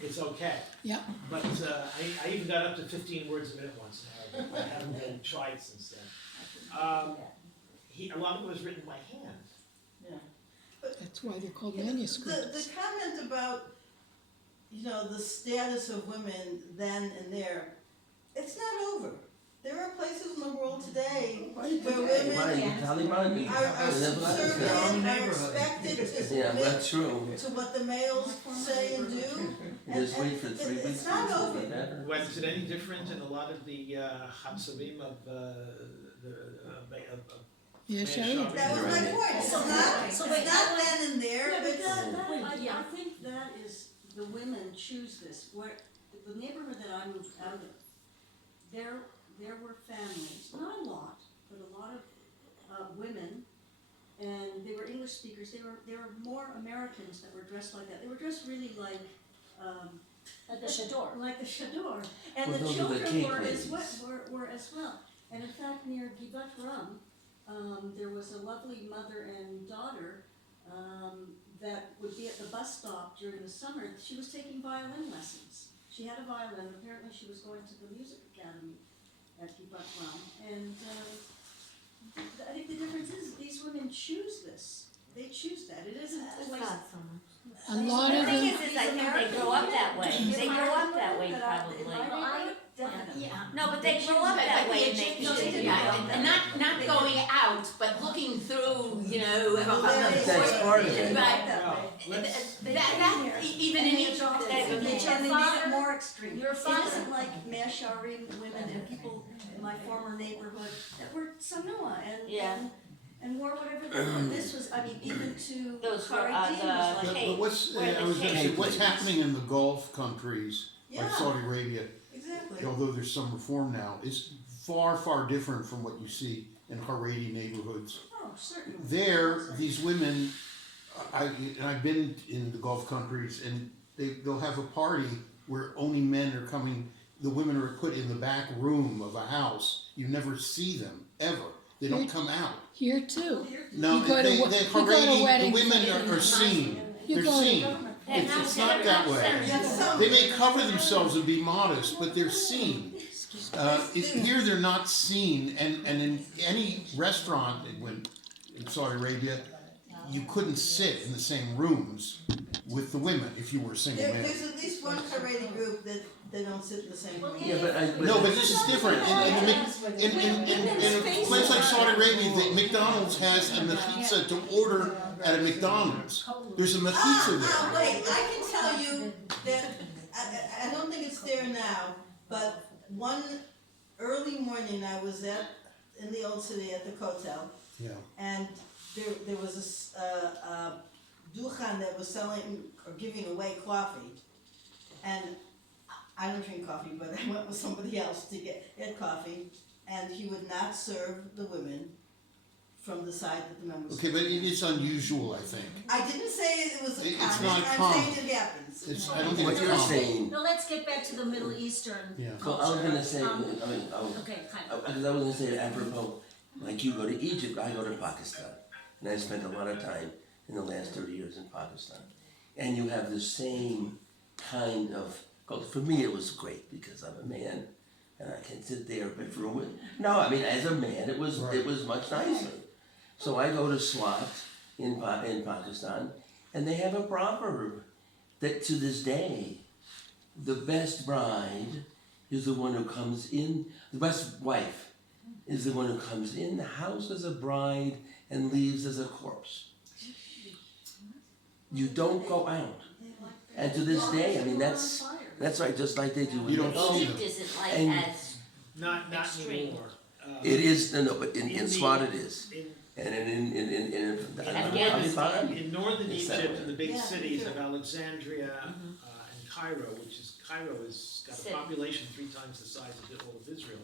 It's okay. Yeah. But I even got up to 15 words a minute once in Arabic, I haven't really tried since then. A lot of it was written by hand. Yeah. That's why they're called The manuscripts. comment about, the status of women then and there, it's not over. There are places in the world today Why you where today? women Why you Taliban? are subservient, are expected to Yeah, submit that's true. to what the males say and do. Just wait for 3 weeks. It's not it'll over. be better. Was it any different in a lot of the Chatzavim of Yeah, Sherry. That was my point, it's So not, so it's wait, not then and there, Yeah, but but I think that is, the women choose this, where, the neighborhood that I moved out of, there were families, not a lot, but a lot of, women, and they were English speakers, there were more Americans that were dressed like that, they were dressed really like, At the Shador. like the Shador, and Well, the those are the children cake were ladies. were as well. And in fact, near Givat Ram, there was a lovely mother and daughter that would be at the bus stop during the summer. She was taking violin lessons. She had a violin. Apparently, she was going to the music academy at Givat Ram. And I think the difference is these women choose this. They choose that. It isn't always. A lot The of thing them, is I think they grow up that way. They grow up that way probably. Definitely. No, but they grow up that way and they No, choose. yeah, and not going out, but looking through, you know, on the That's part of it. Right. Well, let's, That even in each. And they Your made father- it more extreme. your It father- isn't like Mea Shearim women and people in my former neighborhood that were Sanua Yeah. and wore whatever they wanted. This was, I mean, even to Those were, Haredim the was like, cake. But what's, Where I the was gonna say, cake what's is. happening in the Gulf countries, like Yeah. Saudi Arabia, exactly. although there's some reform now, is far, far different from what you see in Haredi neighborhoods. oh, certainly. There, these women, and I've been in the Gulf countries, and they'll have a party where only men are coming. The women are put in the back room of a house. You never see them ever. They don't come out. here too. No, You go to they we- you go to Haredi, the weddings women and- are seen. You They're go to- seen. And It's not that way. They may cover themselves and be modest, but they're seen. Here they're not seen, and in any restaurant in Saudi Arabia, you couldn't sit in the same rooms with the women if you were a single man. There's at least one Haredi group that they don't sit in the same room. Yeah, but No, but this is different. In a place like Saudi Arabia, McDonald's has a mechitza to order at a McDonald's. There's a mechitza there. Wait, I can tell you that, I don't think it's there now, but one early morning I was in the old city at the Kotel, Yeah. and there was a duchan that was selling or giving away coffee, and I don't drink coffee, but I went with somebody else to get coffee, and he would not serve the women from the side that the men was. Okay, but it is unusual, I think. I didn't say it was a It's common, not I'm common. saying it happens. I don't think what it's you're common. saying, Now let's get back to the Middle Eastern Yeah. culture. well, I was gonna say, Um, because Okay, kind of. I was gonna say apropos, like you go to Egypt, I go to Pakistan, and I spent a lot of time in the last 30 years in Pakistan, and you have the same kind of culture. For me, it was great because I'm a man, and I can sit there. But for a woman, no, I mean, as a man, it was much nicer. So I go to Swat in Pakistan, and they have a proverb that to this day, the best bride is the one who comes in, the best wife is the one who comes in the house as a bride and leaves as a corpse. You don't go out. And to this day, I mean, that's right, just like they do in You don't the- see Egypt isn't like And- as, not Extreme. anymore. It is, no, but in In the- Swat it is. In, And in Afghanistan. in northern It's that Egypt, way. in the big Yeah, cities sure. of Alexandria and Cairo, Cairo has got a City. population 3 times the size of all of Israel.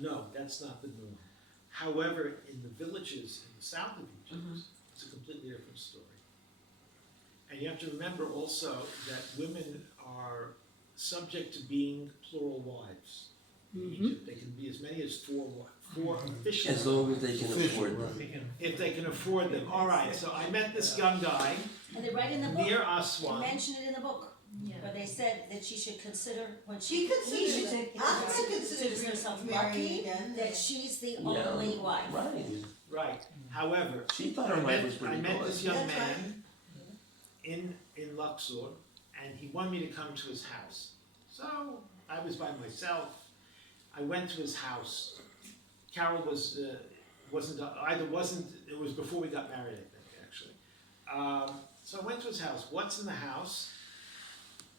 No, that's not the norm. However, in the villages in the south of Egypt, it's a completely different story. And you have to remember also that women are subject to being plural wives. In Egypt, they can be as many as 4 official As long as they can Official, afford right. them. if they can afford them. All right, so I met this young guy And they write in the book, near they Aswan. mention it in the book, where they said that she should consider, when She she considers should- it, Ahmed considers considers herself marrying lucky again. that she's the Yeah, only wife. Right. Right. However, She thought her life was pretty I met good. this young That's right. man in Luxor, and he wanted me to come to his house. So I was by myself. I went to his house. Carol wasn't. It was before we got married, I think, actually. So I went to his house. What's in the house?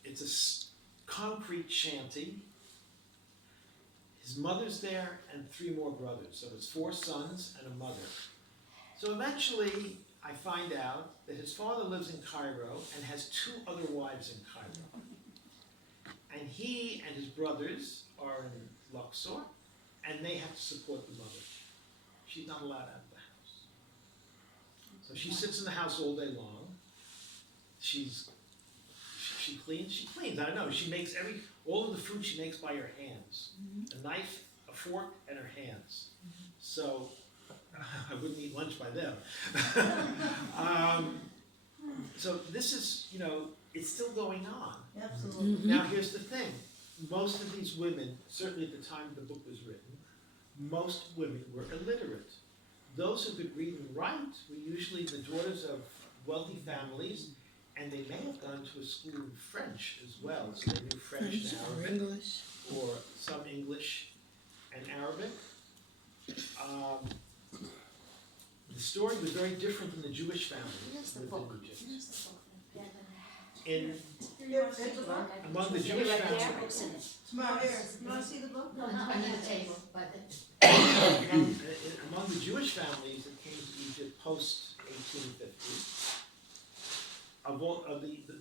It's a concrete shanty. His mother's there and 3 more brothers, so it's 4 sons and a mother. So eventually, I find out that his father lives in Cairo and has 2 other wives in Cairo. And he and his brothers are in Luxor, and they have to support the mother. She's not allowed out of the house. So she sits in the house all day long. She cleans, I don't know, she makes all of the food she makes by her hands. A knife, a fork, and her hands. So, I wouldn't eat lunch by them. So this is, it's still going on. Absolutely. Now here's the thing, most of these women, certainly at the time the book was written, most women were illiterate. Those who could read and write were usually the daughters of wealthy families, and they may have gone to a school in French as well, so they knew French and or Arabic, English. or some English and Arabic. The story was very different than the Jewish family Here's the within book. Egypt. Here's the book. In among the Jewish Right there. families, Books in it. Tomorrow, here, you wanna see the book? No, not on the table, but among the Jewish families that came to Egypt post 1850,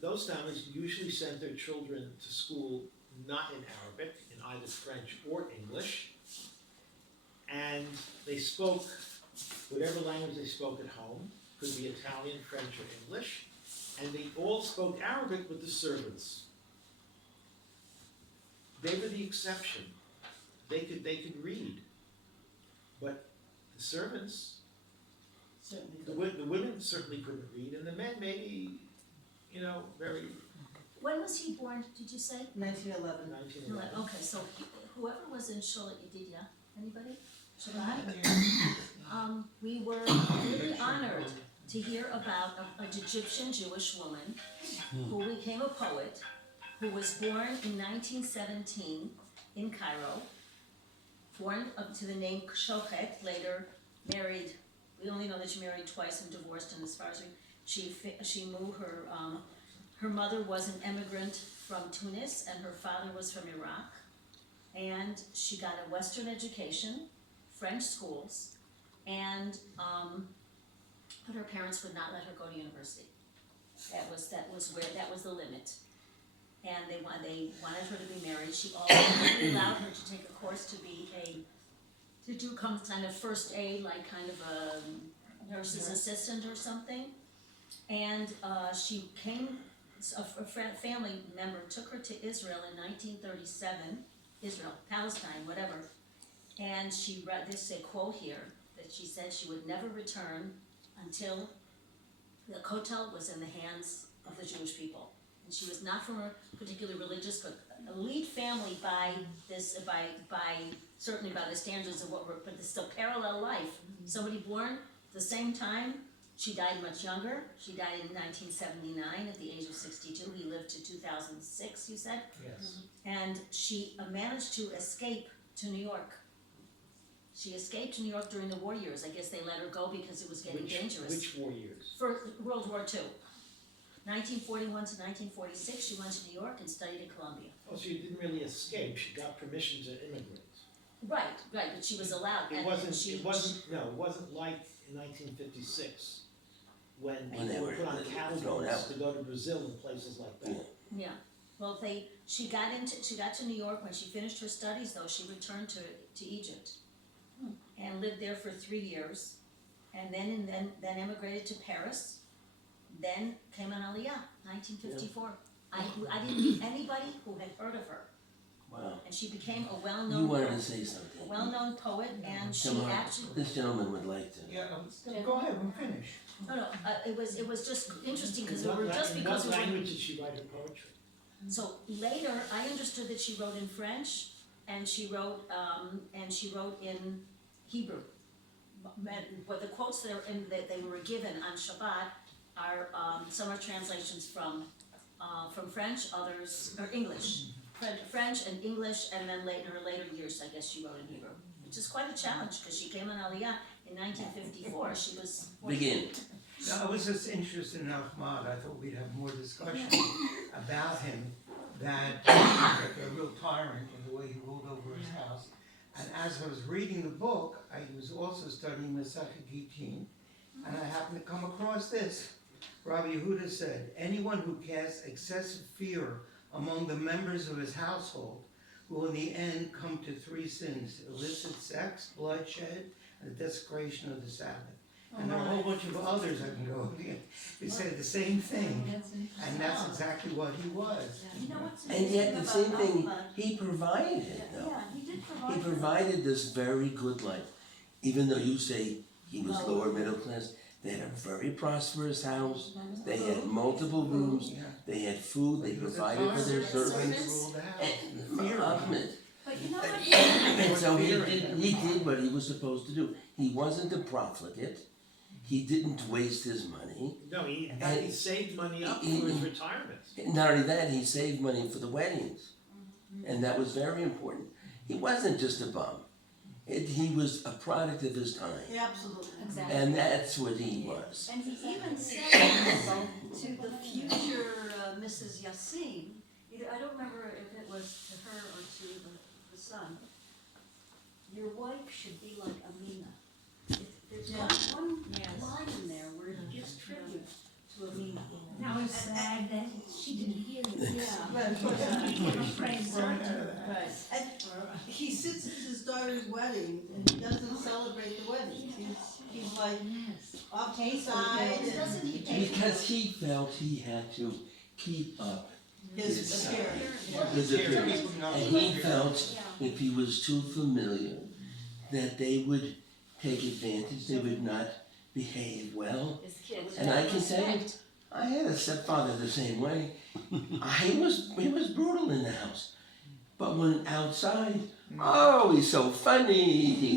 those families usually sent their children to school not in Arabic, in either French or English, and they spoke whatever language they spoke at home, could be Italian, French, or English, and they all spoke Arabic with the servants. They were the exception. They could read, but the servants, the women certainly couldn't read, and the men maybe, very When was he born, did you say? 1911. 1911. Okay, so whoever was in Sholat Yedidia, anybody? Shabbat? We were really honored to hear about an Egyptian Jewish woman who became a poet, who was born in 1917 in Cairo, born up to the name Shochet, later married. We only know that she married twice and divorced, and as far as she moved her mother was an immigrant from Tunis and her father was from Iraq, and she got a Western education, French schools, and but her parents would not let her go to university. That was the limit. And they wanted her to be married. She also allowed her to take a course to do kind of first aid, like kind of a nurse's assistant or something. And she came, a family member took her to Israel in 1937, Israel, Palestine, whatever. And she read this, a quote here, that she said she would never return until the Kotel was in the hands of the Jewish people. And she was not from a particularly religious, but elite family by certainly by the standards of but it's still parallel life. Somebody born the same time, she died much younger. She died in 1979 at the age of 62. He lived to 2006, you said? Yes. And she managed to escape to New York. She escaped to New York during the war years. I guess they let her go because it was getting dangerous. Which war years? For World War II. 1941 to 1946, she went to New York and studied at Columbia. Oh, so you didn't really escape, she got permission to immigrate. Right, but she was allowed. It wasn't like in 1956, when they people were were put on thrown cattle out. to go to Brazil and places like that. Yeah, well, she got to New York. When she finished her studies, though, she returned to Egypt and lived there for 3 years, and then immigrated to Paris. Then came on Aliyah, 1954. I didn't meet anybody who had heard of her, Wow. and she became a You well-known wanted to say something. poet, and she Come on, actually. this gentleman would like to. Yeah, go ahead, we'll finish. No, it was just interesting because In what because we were. language did she write her poetry? So later, I understood that she wrote in French, and she wrote in Hebrew. But the quotes that they were given on Shabbat are some are translations from French, others or English, French and English, and then in her later years, I guess she wrote in Hebrew, which is quite a challenge because she came on Aliyah in 1954. She was 14. Begin. No, I was just interested in Ahmad. I thought we'd have more discussion about him. That he was a real tyrant in the way he ruled over his house, And as I was reading the book, I was also studying Masechet Gittin, and I happened to come across this. Rabbi Yehuda said, anyone who casts excessive fear among the members of his household will in the end come to 3 sins: illicit sex, bloodshed, and the desecration of the Sabbath. And there are a whole bunch of others I can go. They say the same thing, and that's exactly what he was. You know what's And amazing yet the same about thing, Ahmad? he provided it though. Yeah, he did provide. He for them. provided this very good life. Even though you say he was lower middle class, they had a very prosperous house, they had multiple rooms, Yeah. they had food, they He was a provided for their tyrant. servants. Ruled the house. And Fear. Ahmed, But you know what? and so he did what he was supposed to do. He wasn't a profligate, he didn't waste his money. No, he And- saved money up for he- his retirement. Not only that, he saved money for the weddings. And that was very important. He wasn't just a bum. He was a product of his time. Yeah, absolutely. Exactly. And that's what he was. And he even said to the future Mrs. Yassin, I don't remember if it was to her or to the son, your wife should be like Amina. There's one line in there where it gives tribute to Amina. Now it's sad that she didn't hear it. Yeah. But of course, Praise God. right. And he sits at his daughter's wedding and he doesn't celebrate the wedding. He's like off to the side and Doesn't he pay for Because he felt he had to keep up his appearance. his appearance. And he felt Yeah. if he was too familiar, that they would take advantage, they would not behave well. His kids. And I can tell you, I had a stepfather the same way. He was brutal in the house. But when outside, oh, he's so funny, he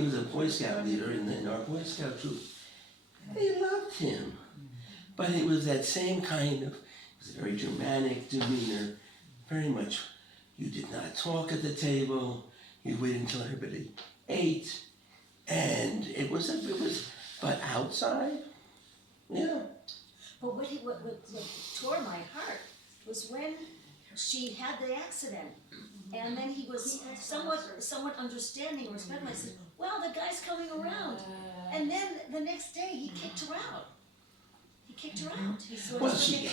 was a Boy Scout leader in our Boy Scout troop. They loved him. But it was that same kind of, it was a very Germanic demeanor, very much, you did not talk at the table, you waited until everybody ate, and but outside, yeah. But what tore my heart was when she had the accident. And then he was somewhat understanding, respectful. I said, well, the guy's coming around. And then the next day, he kicked her out. He sort Well, of she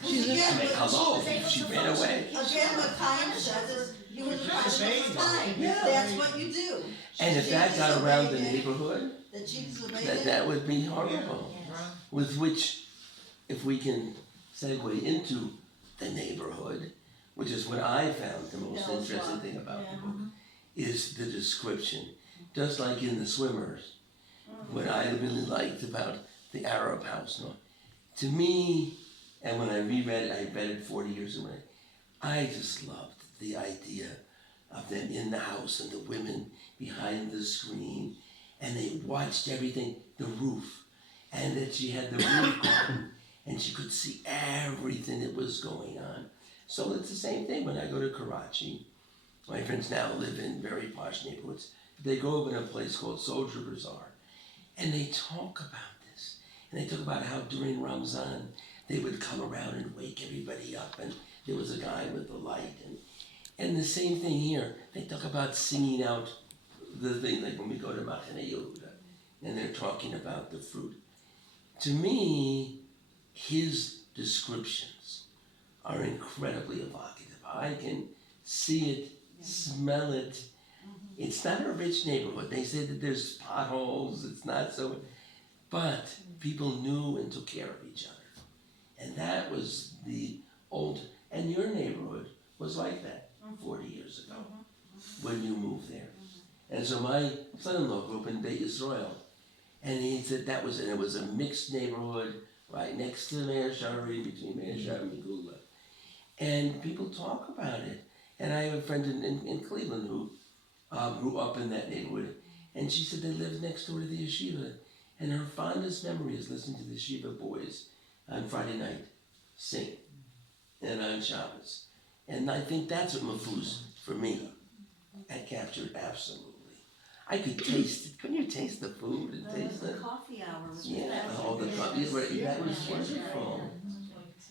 Hello, she ran away. Again, what Chaim said is, he was a product of his time. Yeah. That's what you do. And if that got around the neighborhood, That she disobeyed that would be horrible. With which, if we can segue into the neighborhood, which is what I found the most interesting thing about the book, is the description. Just like in The Swimmers, what I really liked about the Arab house. No, to me, and when I reread it, I read it 40 years ago, I just loved the idea of them in the house and the women behind the screen, and they watched everything, the roof, and that she had the roof on, and she could see everything that was going on. So it's the same thing when I go to Karachi. My friends now live in very posh neighborhoods. They go over to a place called Soldier Bazaar, and they talk about this. And they talk about how during Ramzan, they would come around and wake everybody up, and there was a guy with the light. And the same thing here. They talk about singing out the thing, like when we go to Machane Yehuda, and they're talking about the fruit. To me, his descriptions are incredibly evocative. I can see it, smell it. It's not a rich neighborhood. They say that there's potholes, it's not so, but people knew and took care of each other. And that was the old, and your neighborhood was like that 40 years ago when you moved there. And so my son-in-law grew up in Beit Yisrael, and he said and it was a mixed neighborhood right next to Meir Shari, between Meir Shari and Megula. And people talk about it. And I have a friend in Cleveland who grew up in that neighborhood, and she said they lived next door to the yeshiva, and her fondest memory is listening to the yeshiva boys on Friday night sing, and on Shabbos. And I think that's what Mafuz, for me, had captured absolutely. I could taste it. Couldn't you taste the food and taste The the... coffee hour was Yeah, all the coffee, that was wonderful.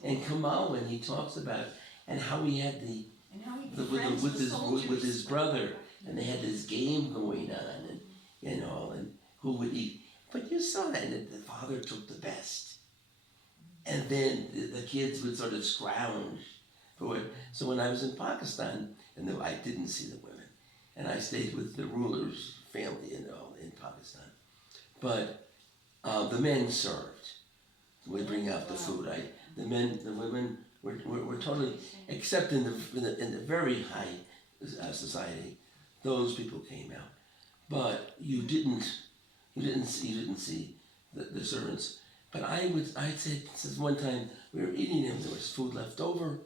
And Kamal, when he talks about, and how he had the And how he with his brother, and they had this game going on, and you know, and who would eat. But you saw that, and the father took the best, and then the kids would sort of scrounge for it. So when I was in Pakistan, and I didn't see the women, and I stayed with the ruler's family in Pakistan, but the men served. Would bring out the food. The women were totally, except in the very high society, those people came out. But you didn't see the servants. But I said, one time we were eating and there was food left over,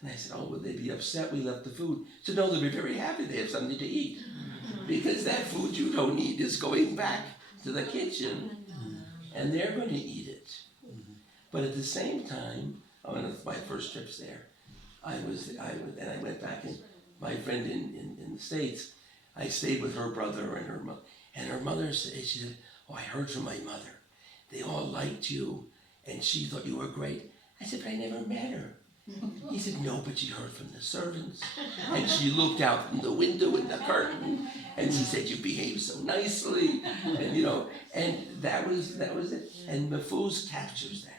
and I said, oh, would they be upset we left the food? She said, no, they'll be very happy they have something to eat, because that food you don't need is going back to the kitchen, and they're going to eat it. But at the same time, one of my first trips there, I went back, and my friend in the States, I stayed with her brother and her mother said, she said, oh, I heard from my mother. They all liked you, and she thought you were great. I said, but I never met her. He said, no, but she heard from the servants. And she looked out from the window in the curtain, and she said, you behaved so nicely, and and that was it. And Mahfouz captures that.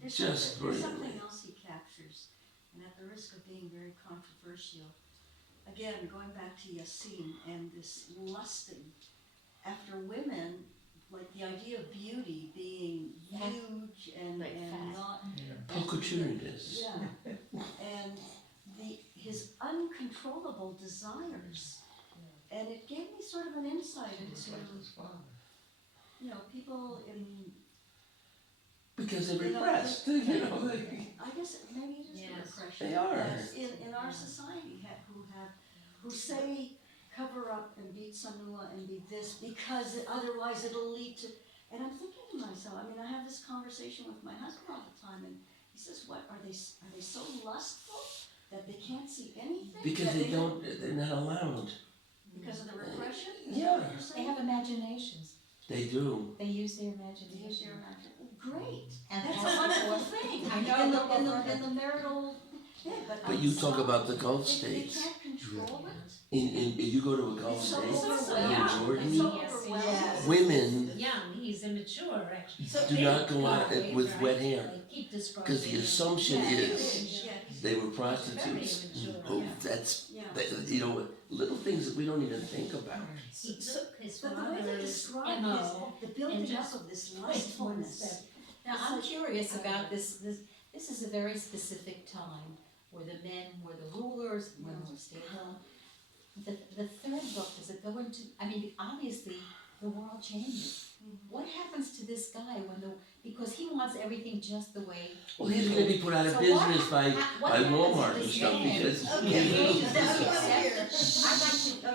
There's Just something brilliantly. else he captures, and at the risk of being very controversial, again, going back to Yassine and this lusting after women, like the idea of beauty being huge and not Pocaturitas. yeah, and his uncontrollable desires, and it gave me sort of an insight into people in. Because they're You know, repressed, I guess maybe it is the repression. They are. In our society who say cover up and beat Sanua and be this because otherwise it'll lead to, and I'm thinking to myself, I have this conversation with my husband all the time, and he says, what, are they so lustful that they can't see anything? Because That they're not allowed. because of the repression? Yeah. They have imaginations. They do. They use their They use imagination. their imagination. Great. And That's a that's wonderful what- thing. I know. In the marital thing, But you talk outside, about the Gulf they states. can't control it. If you go to a Gulf It's so state, overwhelming. in It's Jordan, so overwhelming. Yes. women Young, he's immature, actually. So do not go out with wet hair. Keep describing Because the him. assumption Yeah, is yeah, they were Very prostitutes. immature. Oh, Yeah. that's, yeah. little things that we don't even think about. He took his But the way they father's describe MO. the building and up just of this put one lustfulness. step. Now, I'm curious about this is a very specific time where the men were the rulers, women were stay at home. The third book, does it go into, obviously, the world changes. What happens to this guy because he wants everything just the way. Well, he's gonna be put out of So business by what happens Walmart to and this stuff man? because Okay, his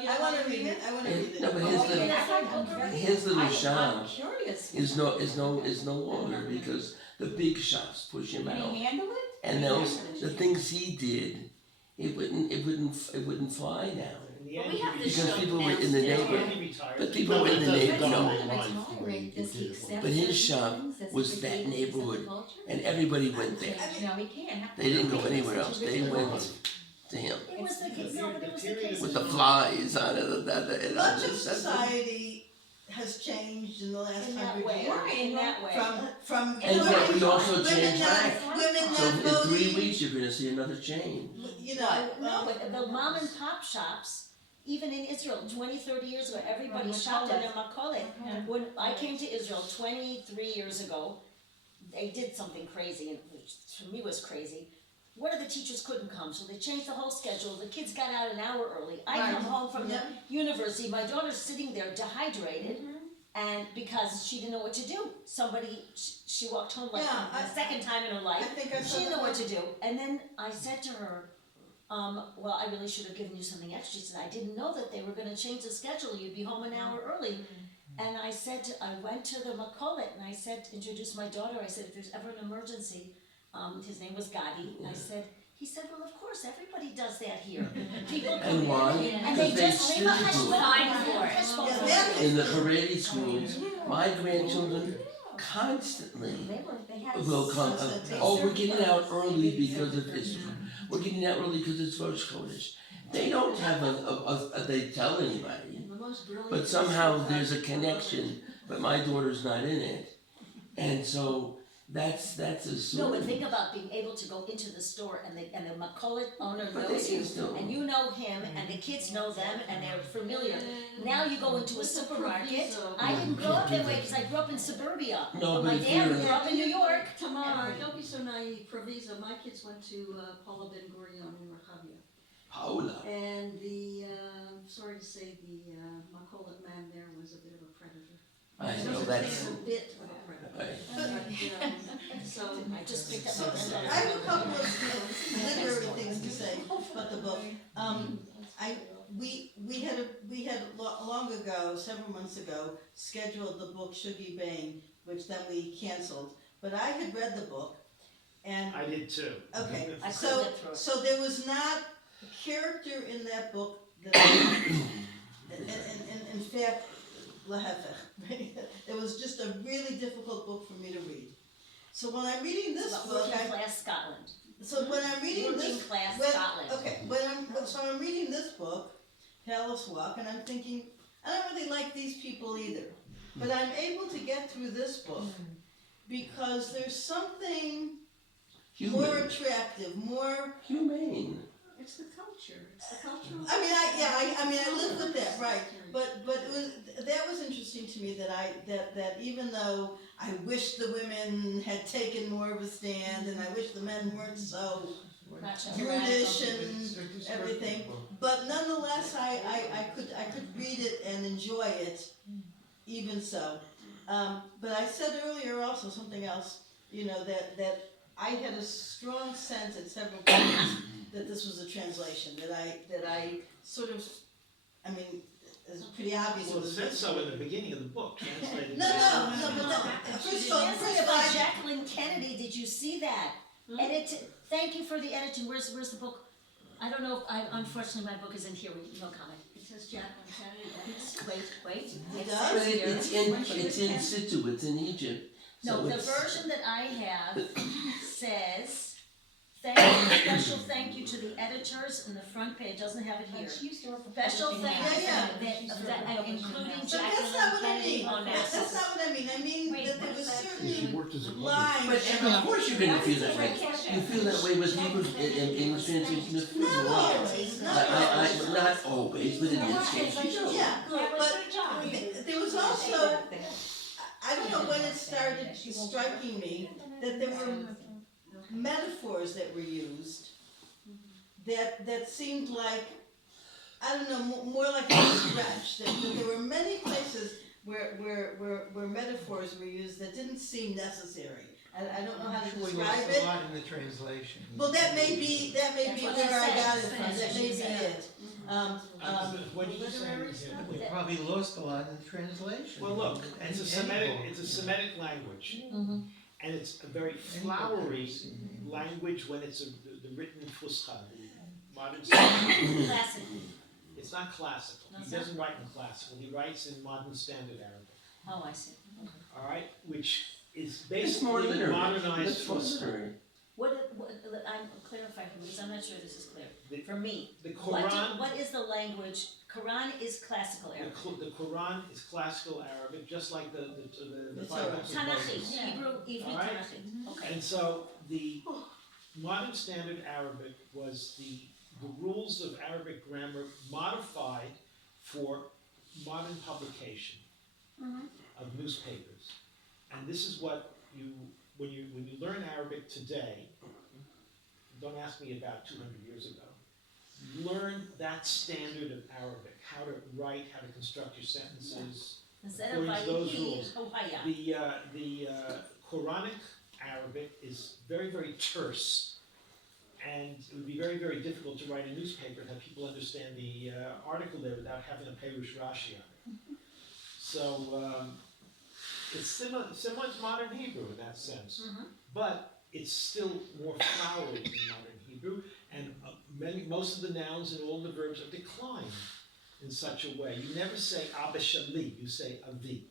I wanna read it, I wanna read it. No, but his little shop I'm curious. is no longer because the big shops push him Can out. he handle it? And the things he did, it wouldn't fly now. In the But end, we have he this Because show people were in the downstairs. neighborhood. he retired. But people were in the neighborhood, Retiring, does he accept But his certain shop things? Does he was forgive that accept the neighborhood, culture? and everybody went there. No, he can't. They didn't go anywhere else. They went to him It was the case, no, but it was the case. with the flies on it. Much of society has changed in the last In that 100 way, years. in that way. From And yet we also women changed not, back. women So not in 3 voting, weeks, you're gonna see another change. No, but the mom and pop shops, even in Israel, 20, 30 years ago, everybody Right, shopped in their Makolet. makolet. When I came to Israel 23 years ago, they did something crazy, and which for me was crazy. One of the teachers couldn't come, so they changed the whole schedule. The kids got out an hour early. I Right. come home from Yeah. the university, my daughter's sitting there dehydrated, and because she didn't know what to do. She walked home like Yeah, the second time in her life. I think I She saw didn't know that what to do. And then I said to her, well, I really should have given you something extra. She said, I didn't know that they were gonna change the schedule, you'd be home an hour early. And I went to the Makolet and I introduced my daughter, I said, if there's ever an emergency, his name was Gadi, and he said, well, of course, everybody does that here. People come And in why? and they Because they just leave a still do it. fine for it. Yeah, In the Haredi schools, my grandchildren constantly They had. will come, Sunset oh, we're takes getting out early because of this, we're getting out early because it's Rosh Chodesh. They don't have they tell anybody, The most brilliant. but somehow there's a connection, but my daughter's not in it. And so that's a No, sort but of, think about being able to go into the store and the Makolit owner but they knows can you, still. and you know him, and the kids know them, and they're familiar. Now you go into a supermarket, I didn't grow up that way, cause I grew up in suburbia, No, but but my if dad you're- grew up in New York. Tamar, don't be so naive, Proviso, my kids went to Paula Ben Gurion in Rehavia. Paula. And sorry to say, the Makolit man there was a bit of a predator. I He know, was that's, a bit of a predator. right. But, so. I just picked up So, my granddaughter. I have a couple of literary things to say about the book. We had long ago, several months ago, scheduled the book Shugi Bang, which then we canceled. But I had read the book, and I did too. okay, I couldn't so get through it. so there was not a character in that book that, in fact, lahefech. It was just a really difficult book for me to read. So when I'm reading It's this about book, working class Scotland. so when I'm reading Working this, class when- Scotland. okay, so I'm reading this book, Palace Walk, and I'm thinking, I don't really like these people either. But I'm able to get through this book because there's something more Human, attractive, more. humane. It's the culture, it's the cultural. I mean, I live with that, right? But that was interesting to me that even though I wish the women had taken more of a stand, and I wish the men weren't so brutish and everything, but nonetheless, I could read it and enjoy it, even so. But I said earlier also something else, that I had a strong sense at several points that this was a translation, that I sort of, I mean, it's pretty obvious. Well, it was said so in the beginning of the book, translated. No, but that, first of all, About Jacqueline Kennedy, did you see that? Thank you for the editing, where's the book? I don't know, unfortunately, my book is in here, no comment. It says Jacqueline Kennedy. Wait. It But does? it's in situ, it's in Egypt. No, So the it's- version that I have says, special thank you to the editors in the front page, doesn't have it here. Special thank you, including But that's not Jacqueline what I Kennedy mean, on that's that. not what I mean, I mean that there was He certain worked as a mother. lines. But of course you're gonna feel that way. You feel that way with Hebrew in English translation of Hebrew. Not always, not always. Not always, but in this case you do. Yeah, but there was also, I don't know when it started striking me that there were metaphors that were used that seemed like, I don't know, more like a stretch. That there were many places where metaphors were used that didn't seem necessary. I don't know how to Actually, describe lost a it. lot in the translation. Well, that may be That's where what she I said. got it from. That's That what may she be said. it. What did you say? We probably lost a lot in the translation. Well, look, it's a Any Semitic, book. it's a Semitic language, Mm-hmm. and it's a very flowery language when it's the written Fusha, the modern standard. Classic. It's not classical. No, it's He doesn't write in classical. He writes in modern standard Arabic. Oh, I see. All right, which is It's more basically literary. modernized It's more Fusha. literary. I'm clarifying because I'm not sure this is clear. The- For me, The Quran, what is the language? Quran is classical Arabic. the Quran is classical Arabic, just like the The five Torah. books of Tanachi, Moses. Hebrew, Ivri, All right. Tanachi. Okay. And so the modern standard Arabic was the rules of Arabic grammar modified for modern publication of newspapers. And this is what when you learn Arabic today, don't ask me about 200 years ago, you learn that standard of Arabic, how to write, how to construct your sentences. Instead of according to those Vayihi, rules. Hawaya. The Quranic Arabic is very, very terse, and it would be very, very difficult to write a newspaper and have people understand the article there without having a Perush Rashi on it. So it's similar to modern Hebrew in that sense, but it's still more flowery than modern Hebrew, and most of the nouns and all the verbs are declined in such a way. You never say Abba Shali, you say Avi.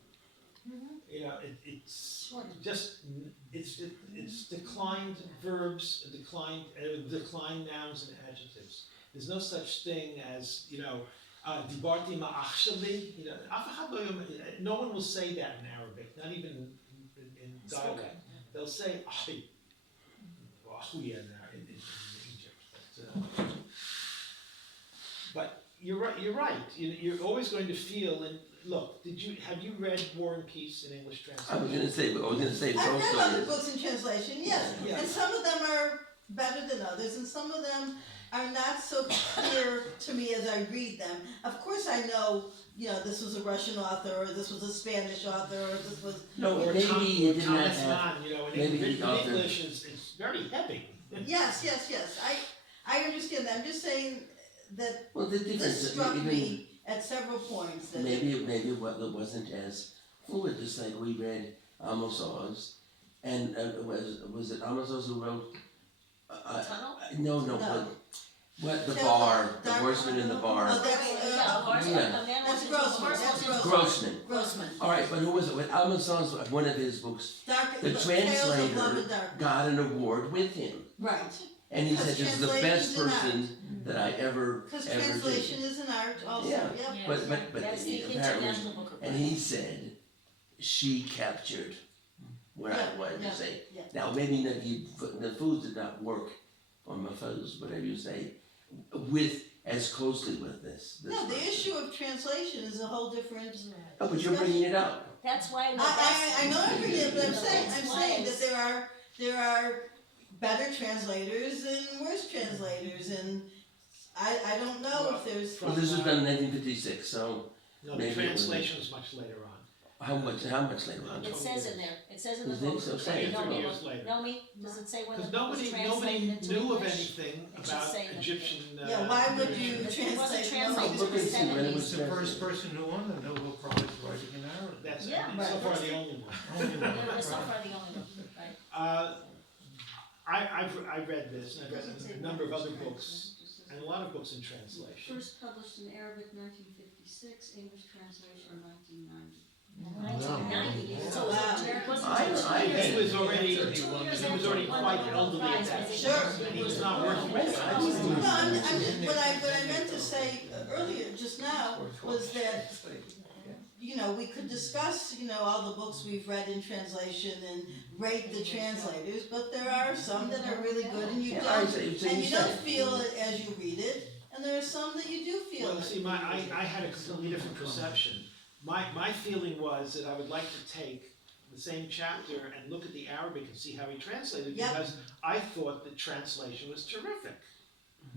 You know, it's just, it's declined verbs, declined nouns and adjectives. There's no such thing as, you know, dibarti ma'ach shali, you know, no one will say that in Arabic, not even in dialect. They'll say ahi, or ahuya in Egypt. But you're right. You're always going to feel, and look, have you read War and Peace in English I was translation? gonna say, I've read other Tolstoy is, books in translation, yes, Yeah. and some of them are better than others, and some of them are not so clear to me as I read them. Of course I know, you know, this was a Russian author, or this was a Spanish author, or this was, no, Or maybe he did not Thomas have, Mann, you know, in maybe English, the author- it's very heavy. yes, I understand that, I'm just saying that well, the difference, this struck even, me at several points that. maybe it wasn't as fluid, just like we read Amos Oz, and was it Amos Oz who wrote? Tunnel? No, No. but what, the Tell bar, the Dark- horseman in the bar, Oh, that's, Yeah, horseman, Yeah. a man That's was- Grossman, horse that's was- Grossman. Grossman, Alright, but who was it? With Amos Oz, one of his books, Dark, the Tales of Love translator and Darkness. got an award with him. Right, And he said, Because this is the best translation's an person that I ever because did. translation is an art also, Yeah. yep. But That's the apparently, International Book of and he said, she captured what I Yeah, wanted yeah, to say. yeah. Now, maybe the food did not work, or my fuzz, whatever you say, with, as closely with this. No, the person. issue of translation is a whole different. Oh, but you're bringing it up. That's why. I know I'm bringing it, but I'm saying That's why that there are better translators and worse translators, and I don't know if there's. Well, this was done in 1956, so No, the Maybe it was- translation is much later on. how much later on? It says in there, it says in the Does it? book. So say it. No, 23 me, years later. no, me, does it say when the Because book was nobody translated into knew of English? anything It should about say in the- Egyptian. Yeah, why would you It wasn't translate? translated Look in the and see when it was He's the first translated. person who won the Nobel Prize writing in Arabic. That's Yeah, so right. far the only one. Only one, They're so right. far the only one, right? I've read this, and I've read a number of other books, and a lot of books in translation. First published in Arabic 1956, English translation 1990. 1990, so Wow. it wasn't I- until I- 2 years. He was already, 2 years he was after already he won quite the Nobel elderly at Prize, that I think. Sure. And he was not working with it. No, what I earlier, just now, was that, you know, we could discuss, you know, all the books we've read in translation and rate the translators, but there are some that are really good and you Yeah, don't, so and you you said don't it. feel it as you read it, and there are some that you do feel Well, it. see, I had a completely different perception. My feeling was that I would like to take the same chapter and look at the Arabic and see how he translated, Yep. because I thought the translation was terrific.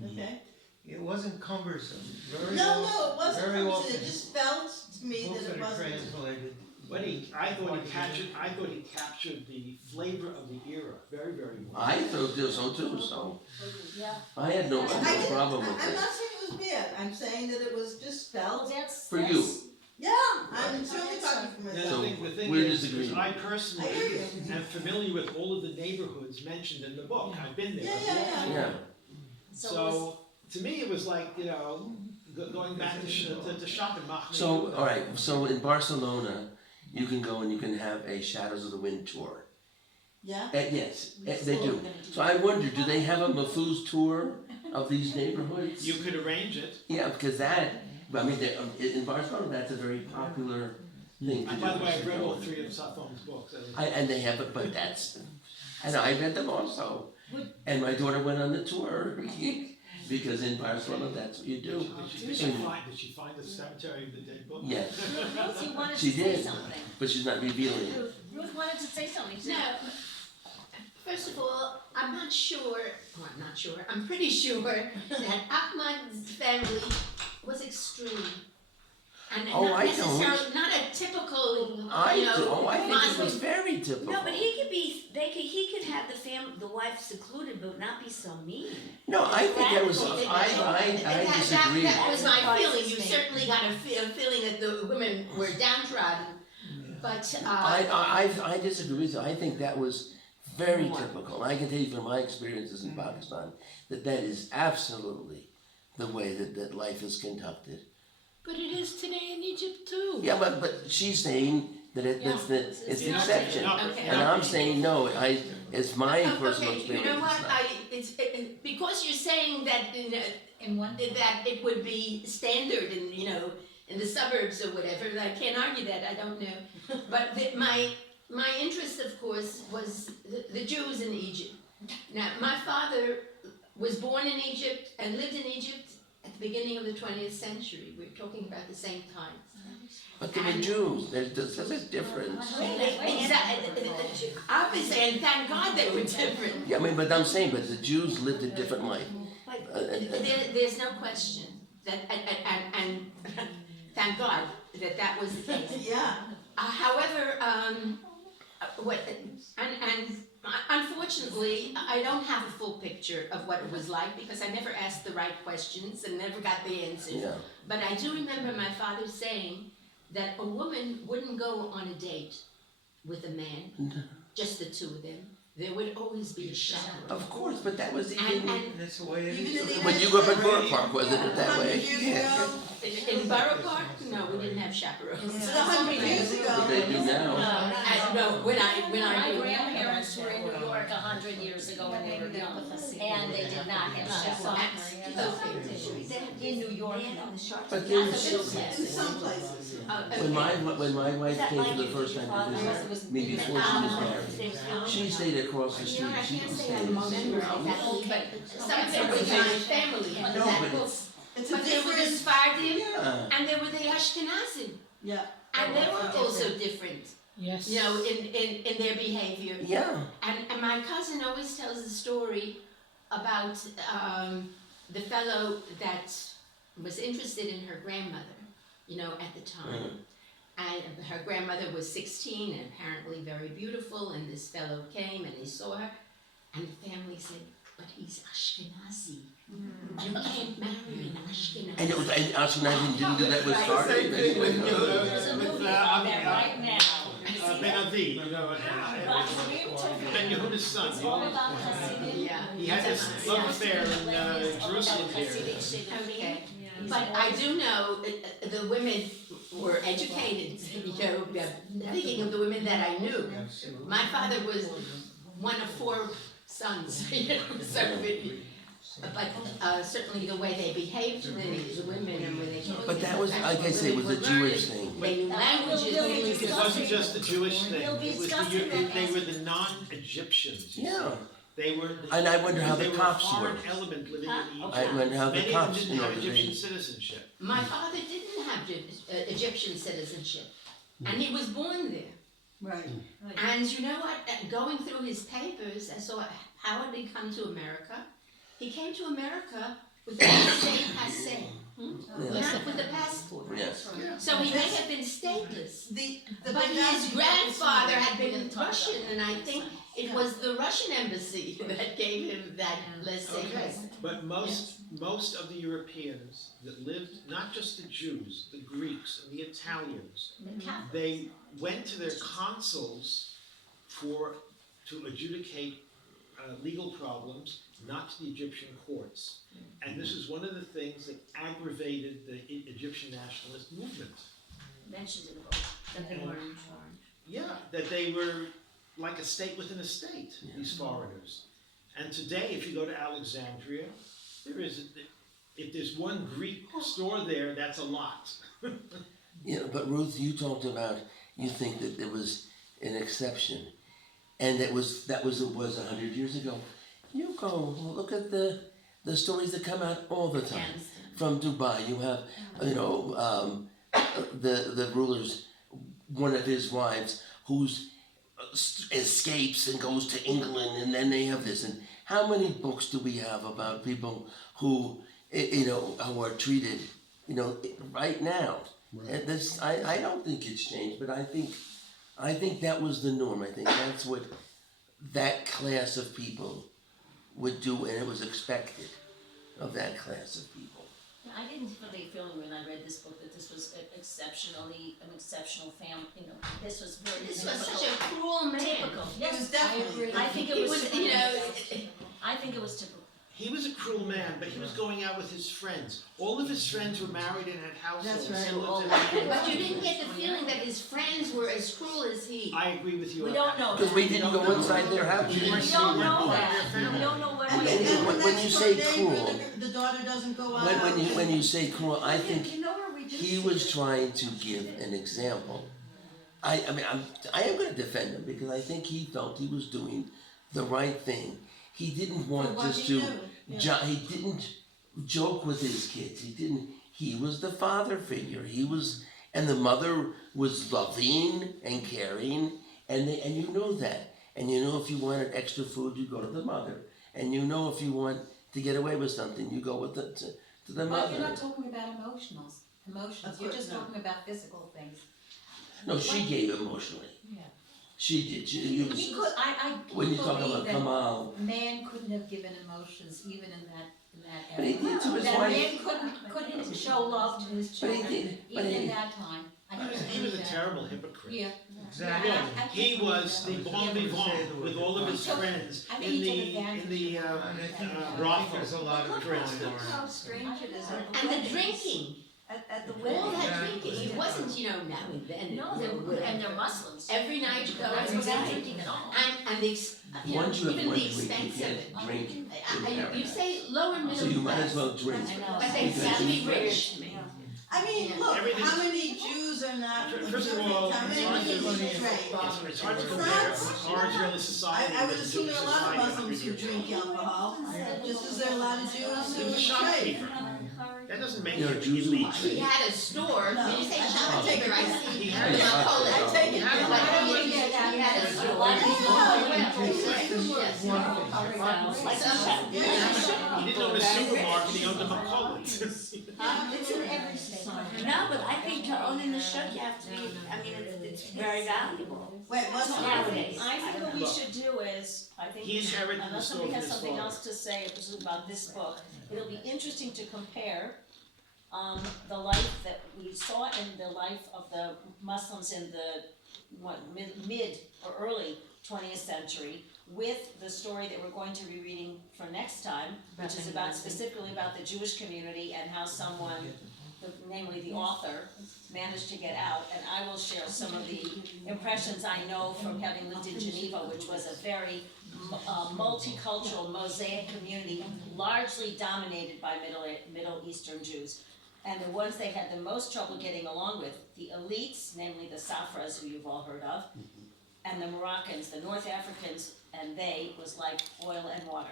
Okay? It wasn't cumbersome, very No, often. no, it wasn't, Very it often, just felt to me books that it that are wasn't. translated. But I thought he captured the flavor of the era very, very well. I thought so too, so Yeah, I had no I didn't- problem with I'm that. not saying it was bad, I'm saying that it was just well, felt, that's. For that's- you. yeah, I'm certainly talking for Now, myself. the thing we're is disagreeing. I I hear personally you. am familiar with all of the neighborhoods mentioned in the book. I've been there. Yeah. Yeah. So, to me, it was like, you know, going back to shopping. So, all right. So in Barcelona, you can go and you can have a Shadows of the Wind tour. Yeah? Yes, they do. So I wonder, do they have a Mahfouz tour of these neighborhoods? You could arrange it. Yeah, because that. I mean, in Barcelona, that's a very popular thing to do. By the way, I've read all is to go. three of Saffon's books. And they have it, but that's. I know I read them also, and my daughter went on the tour because in Barcelona that's what you do. Did she find the cemetery of the dead book? Yes, Ruth, you wanted She to say did. something. but she's not revealing it. Ruth wanted to say something too. No, first of all, I'm pretty sure that Ahmad's family was extreme. And Oh, not I don't. necessarily, not a typical, I you know, do. Oh, I think it was Muslim. very typical. No, but he could have the wife secluded, but not be so mean. No, I think that was. Radical. I disagree. That was my That feeling, was you me. certainly got a feeling that the women were downtrodden, but, I disagree with you. I think that was very typical. I can tell you from my experiences in Pakistan that is absolutely the way that life is conducted. But it is today in Egypt too. Yeah, but she's saying that's the, it's the Yeah. exception. Okay. And I'm saying, no, it's my personal Okay, experience. you know what, it's not. because you're saying that, In one. that it would be standard in, in the suburbs or whatever, and I can't argue that, I don't know. But my interest, of course, was the Jews in Egypt. Now, my father was born in Egypt and lived in Egypt at the beginning of the 20th century. We're talking about the same time. But they were Jews, there's a bit different. Obviously, and thank God they were different. Yeah, I mean, but I'm saying, but the Jews lived a different life. There's no question that, and thank God that was the case. Yeah. However, unfortunately, I don't have a full picture of what it was like because I never asked the right questions and never got the answers. Yeah. But I do remember my father saying that a woman wouldn't go on a date with a man, just the two of them. There would always be a chaperone. Of course, but that was even, And That's the way it Even in is. the when you grew up in Borough Park, wasn't it that way? 100 years ago, in Borough Park, no, we didn't have chaperones. but 100 years But ago, they do now. No, when I My grew up. grandparents were in New York 100 years ago when they were young, and they did not have chaperones. In New York, But there was in some places. when my wife came for the first time to visit me before she was married, she stayed across the You street. know, I She can't was say I staying. remember exactly, but some of it was my family. No, but it's, It's a But there were the different, Sephardim, yeah. and there were the Ashkenazim, yeah. and they were also different, Yes. in their behavior. Yeah. And my cousin always tells the story about the fellow that was interested in her grandmother, at the time. And her grandmother was 16 and apparently very beautiful, and this fellow came and he saw her, and the family said, but he's Ashkenazi. You can't marry an Ashkenazi. And Ashkenazim didn't do that with Sardi. Same thing with, There's a movie about that right now. Ben Avi, Ben Yehuda's son. It's all about Hasidim. Yeah. He had this love affair in Jerusalem here. Okay, but I do know the women were educated, thinking of the women that I knew. My father was one of 4 sons, so, but certainly the way they behaved to the women and when they told But that was, like I say, it was a Jewish thing. They knew languages. It wasn't just the Jewish thing, We'll be it was discussing that they as- were the non-Egyptians, you see. Yeah. They were. And I wonder how the they cops were a foreign were. element living Huh? in Egypt. I wonder how the Many of cops, them didn't have they- Egyptian citizenship. My father didn't have Egyptian citizenship, and he was born there. Right. And you know what? Going through his papers, I saw how did he come to America? He came to America with a laissez-passer, not with a passport. Yes. So he may have been stateless. The But his grandfather had been talk Russian, and I think it was the Russian embassy that gave him that laissez-passer. But most of the Europeans that lived, not just the Jews, the Greeks and the Italians, they went to their consuls to adjudicate legal problems, not to the Egyptian courts. And this is one of the things that aggravated the Egyptian nationalist movement. Mentioned in the book, that they weren't informed. Yeah, that they were like a state within a state, these foreigners. And today, if you go to Alexandria, if there's one Greek store there, that's a lot. Yeah, but Ruth, you talked about, you think that there was an exception. And it was 100 years ago. You go look at the stories that come out all the time from Dubai. You have, the ruler's, one of his wives who's escapes and goes to England, and then they have this. And how many books do we have about people who, who are treated, right now? Right. And this, I don't think it's changed, but I think that was the norm. I think that's what that class of people would do, and it was expected of that class of people. I didn't really feel when I read this book that this was an exceptional family, this was very This was typical. such a cruel man. Typical, It was yes, definitely. I think it It was was, typical. I think it was typical. He was a cruel man, but he was going out with his friends. All of his friends were married and had households. That's right. and lived in- But you didn't get the feeling that his friends were as cruel as he. I agree with you We on don't that. know Because that. we didn't go inside their house. We We weren't don't know part of that. their We family. don't know what And way then they the when next you say day, cruel- the daughter doesn't go out. When you say cruel, I think You know where we do he see was it? trying to give an example. I am gonna defend him because I think he felt he was doing the right thing. He didn't For want what just he to, knew, yeah. he didn't joke with his kids. He was the father figure. And the mother was loving and caring, and you know that. And you know if you wanted extra food, you go to the mother. And you know if you want to get away with something, you go with to the But mother. you're not talking about emotions, Of you're course just not. talking about physical things. No, she gave emotionally. Yeah. She did. He could, I When you talk believe about that Kamal, man couldn't have given emotions even in that but he era. did to his That wife. man couldn't show love to his But he children, did, but even he- in that time. I He was believe a that. terrible hypocrite. Yeah. Exactly. Yeah, I He think was the that. bon vivant with all of his friends I think in he took the advantage. brothel. There's a lot of Look it going how on. strange it is at the And the weddings. drinking, At the all wedding. that drinking, it wasn't, now and then. No, and they're Muslims. Every night you go, They're not every supposed to be night. drinking at all. And the, once you have even one the drink, you expense of it. can't drink in You paradise. say lower middle class. So you might as well drink. I know. But they Because gotta be you- rich to me. I mean, Yeah. look, Everything- how many Jews are not, First of all, how many it's hard to- Jews Money drink? is responsible. It's hard to It's compare not- our Israeli society I would with assume Jewish there are a lot of society Muslims who 100 years drink alcohol, just as there are a lot of Jews He was a who drink. shopkeeper. That doesn't make You're him a Jew elite. He had a store, No, when you say I shopkeeper, I take see. He had a the shop. Macaulay. I take it. But he had a store. Like So- He didn't own a supermarket, he owned a Macaulay. It's in every society. No, but I think to own in the shuk, you have to be, I mean, it's very valuable. Wait, what's Nowadays. I think what we should do is, I think, He inherited the unless store somebody from has his something father. else to say about this book, it'll be interesting to compare the life that we saw in the life of the Muslims in the mid or early 20th century with the story that we're going to be reading for next time, which is about specifically about the Jewish community and how someone, namely the author, managed to get out. And I will share some of the impressions I know from having lived in Geneva, which was a very multicultural mosaic community, largely dominated by Middle Eastern Jews. And the ones they had the most trouble getting along with, the elites, namely the Safras, who you've all heard of, and the Moroccans, the North Africans, and they was like oil and water.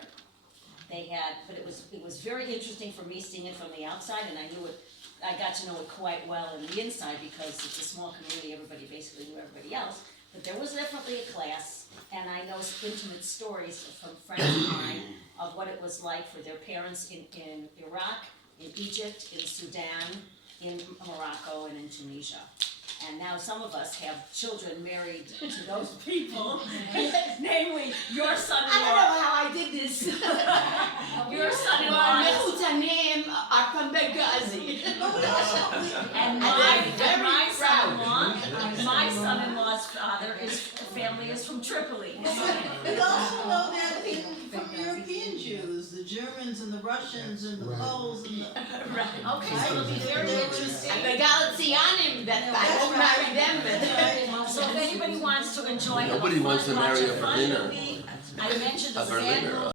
They had, but it was very interesting for me seeing it from the outside, and I got to know it quite well in the inside because it's a small community, everybody basically knew everybody else. But there was definitely a class, and I know intimate stories from friends of mine of what it was like for their parents in Iraq, in Egypt, in Sudan, in Morocco, and in Tunisia. And now some of us have children married to those people, namely your I son-in-law. don't know how I did this. Your son-in-law My is Mehutanim are from Benghazi. And they're my very proud. son-in-law, my son-in-law's family is from Tripoli. We also know that from European Jews, the Germans and the Russians and the Poles and the. Okay, so it'll be very interesting. And the Galicianim, that I won't marry them, but. So if anybody wants to enjoy a Nobody wants to fun marry bunch a of fun Berliner. movie, I mentioned A the Sandal Berliner.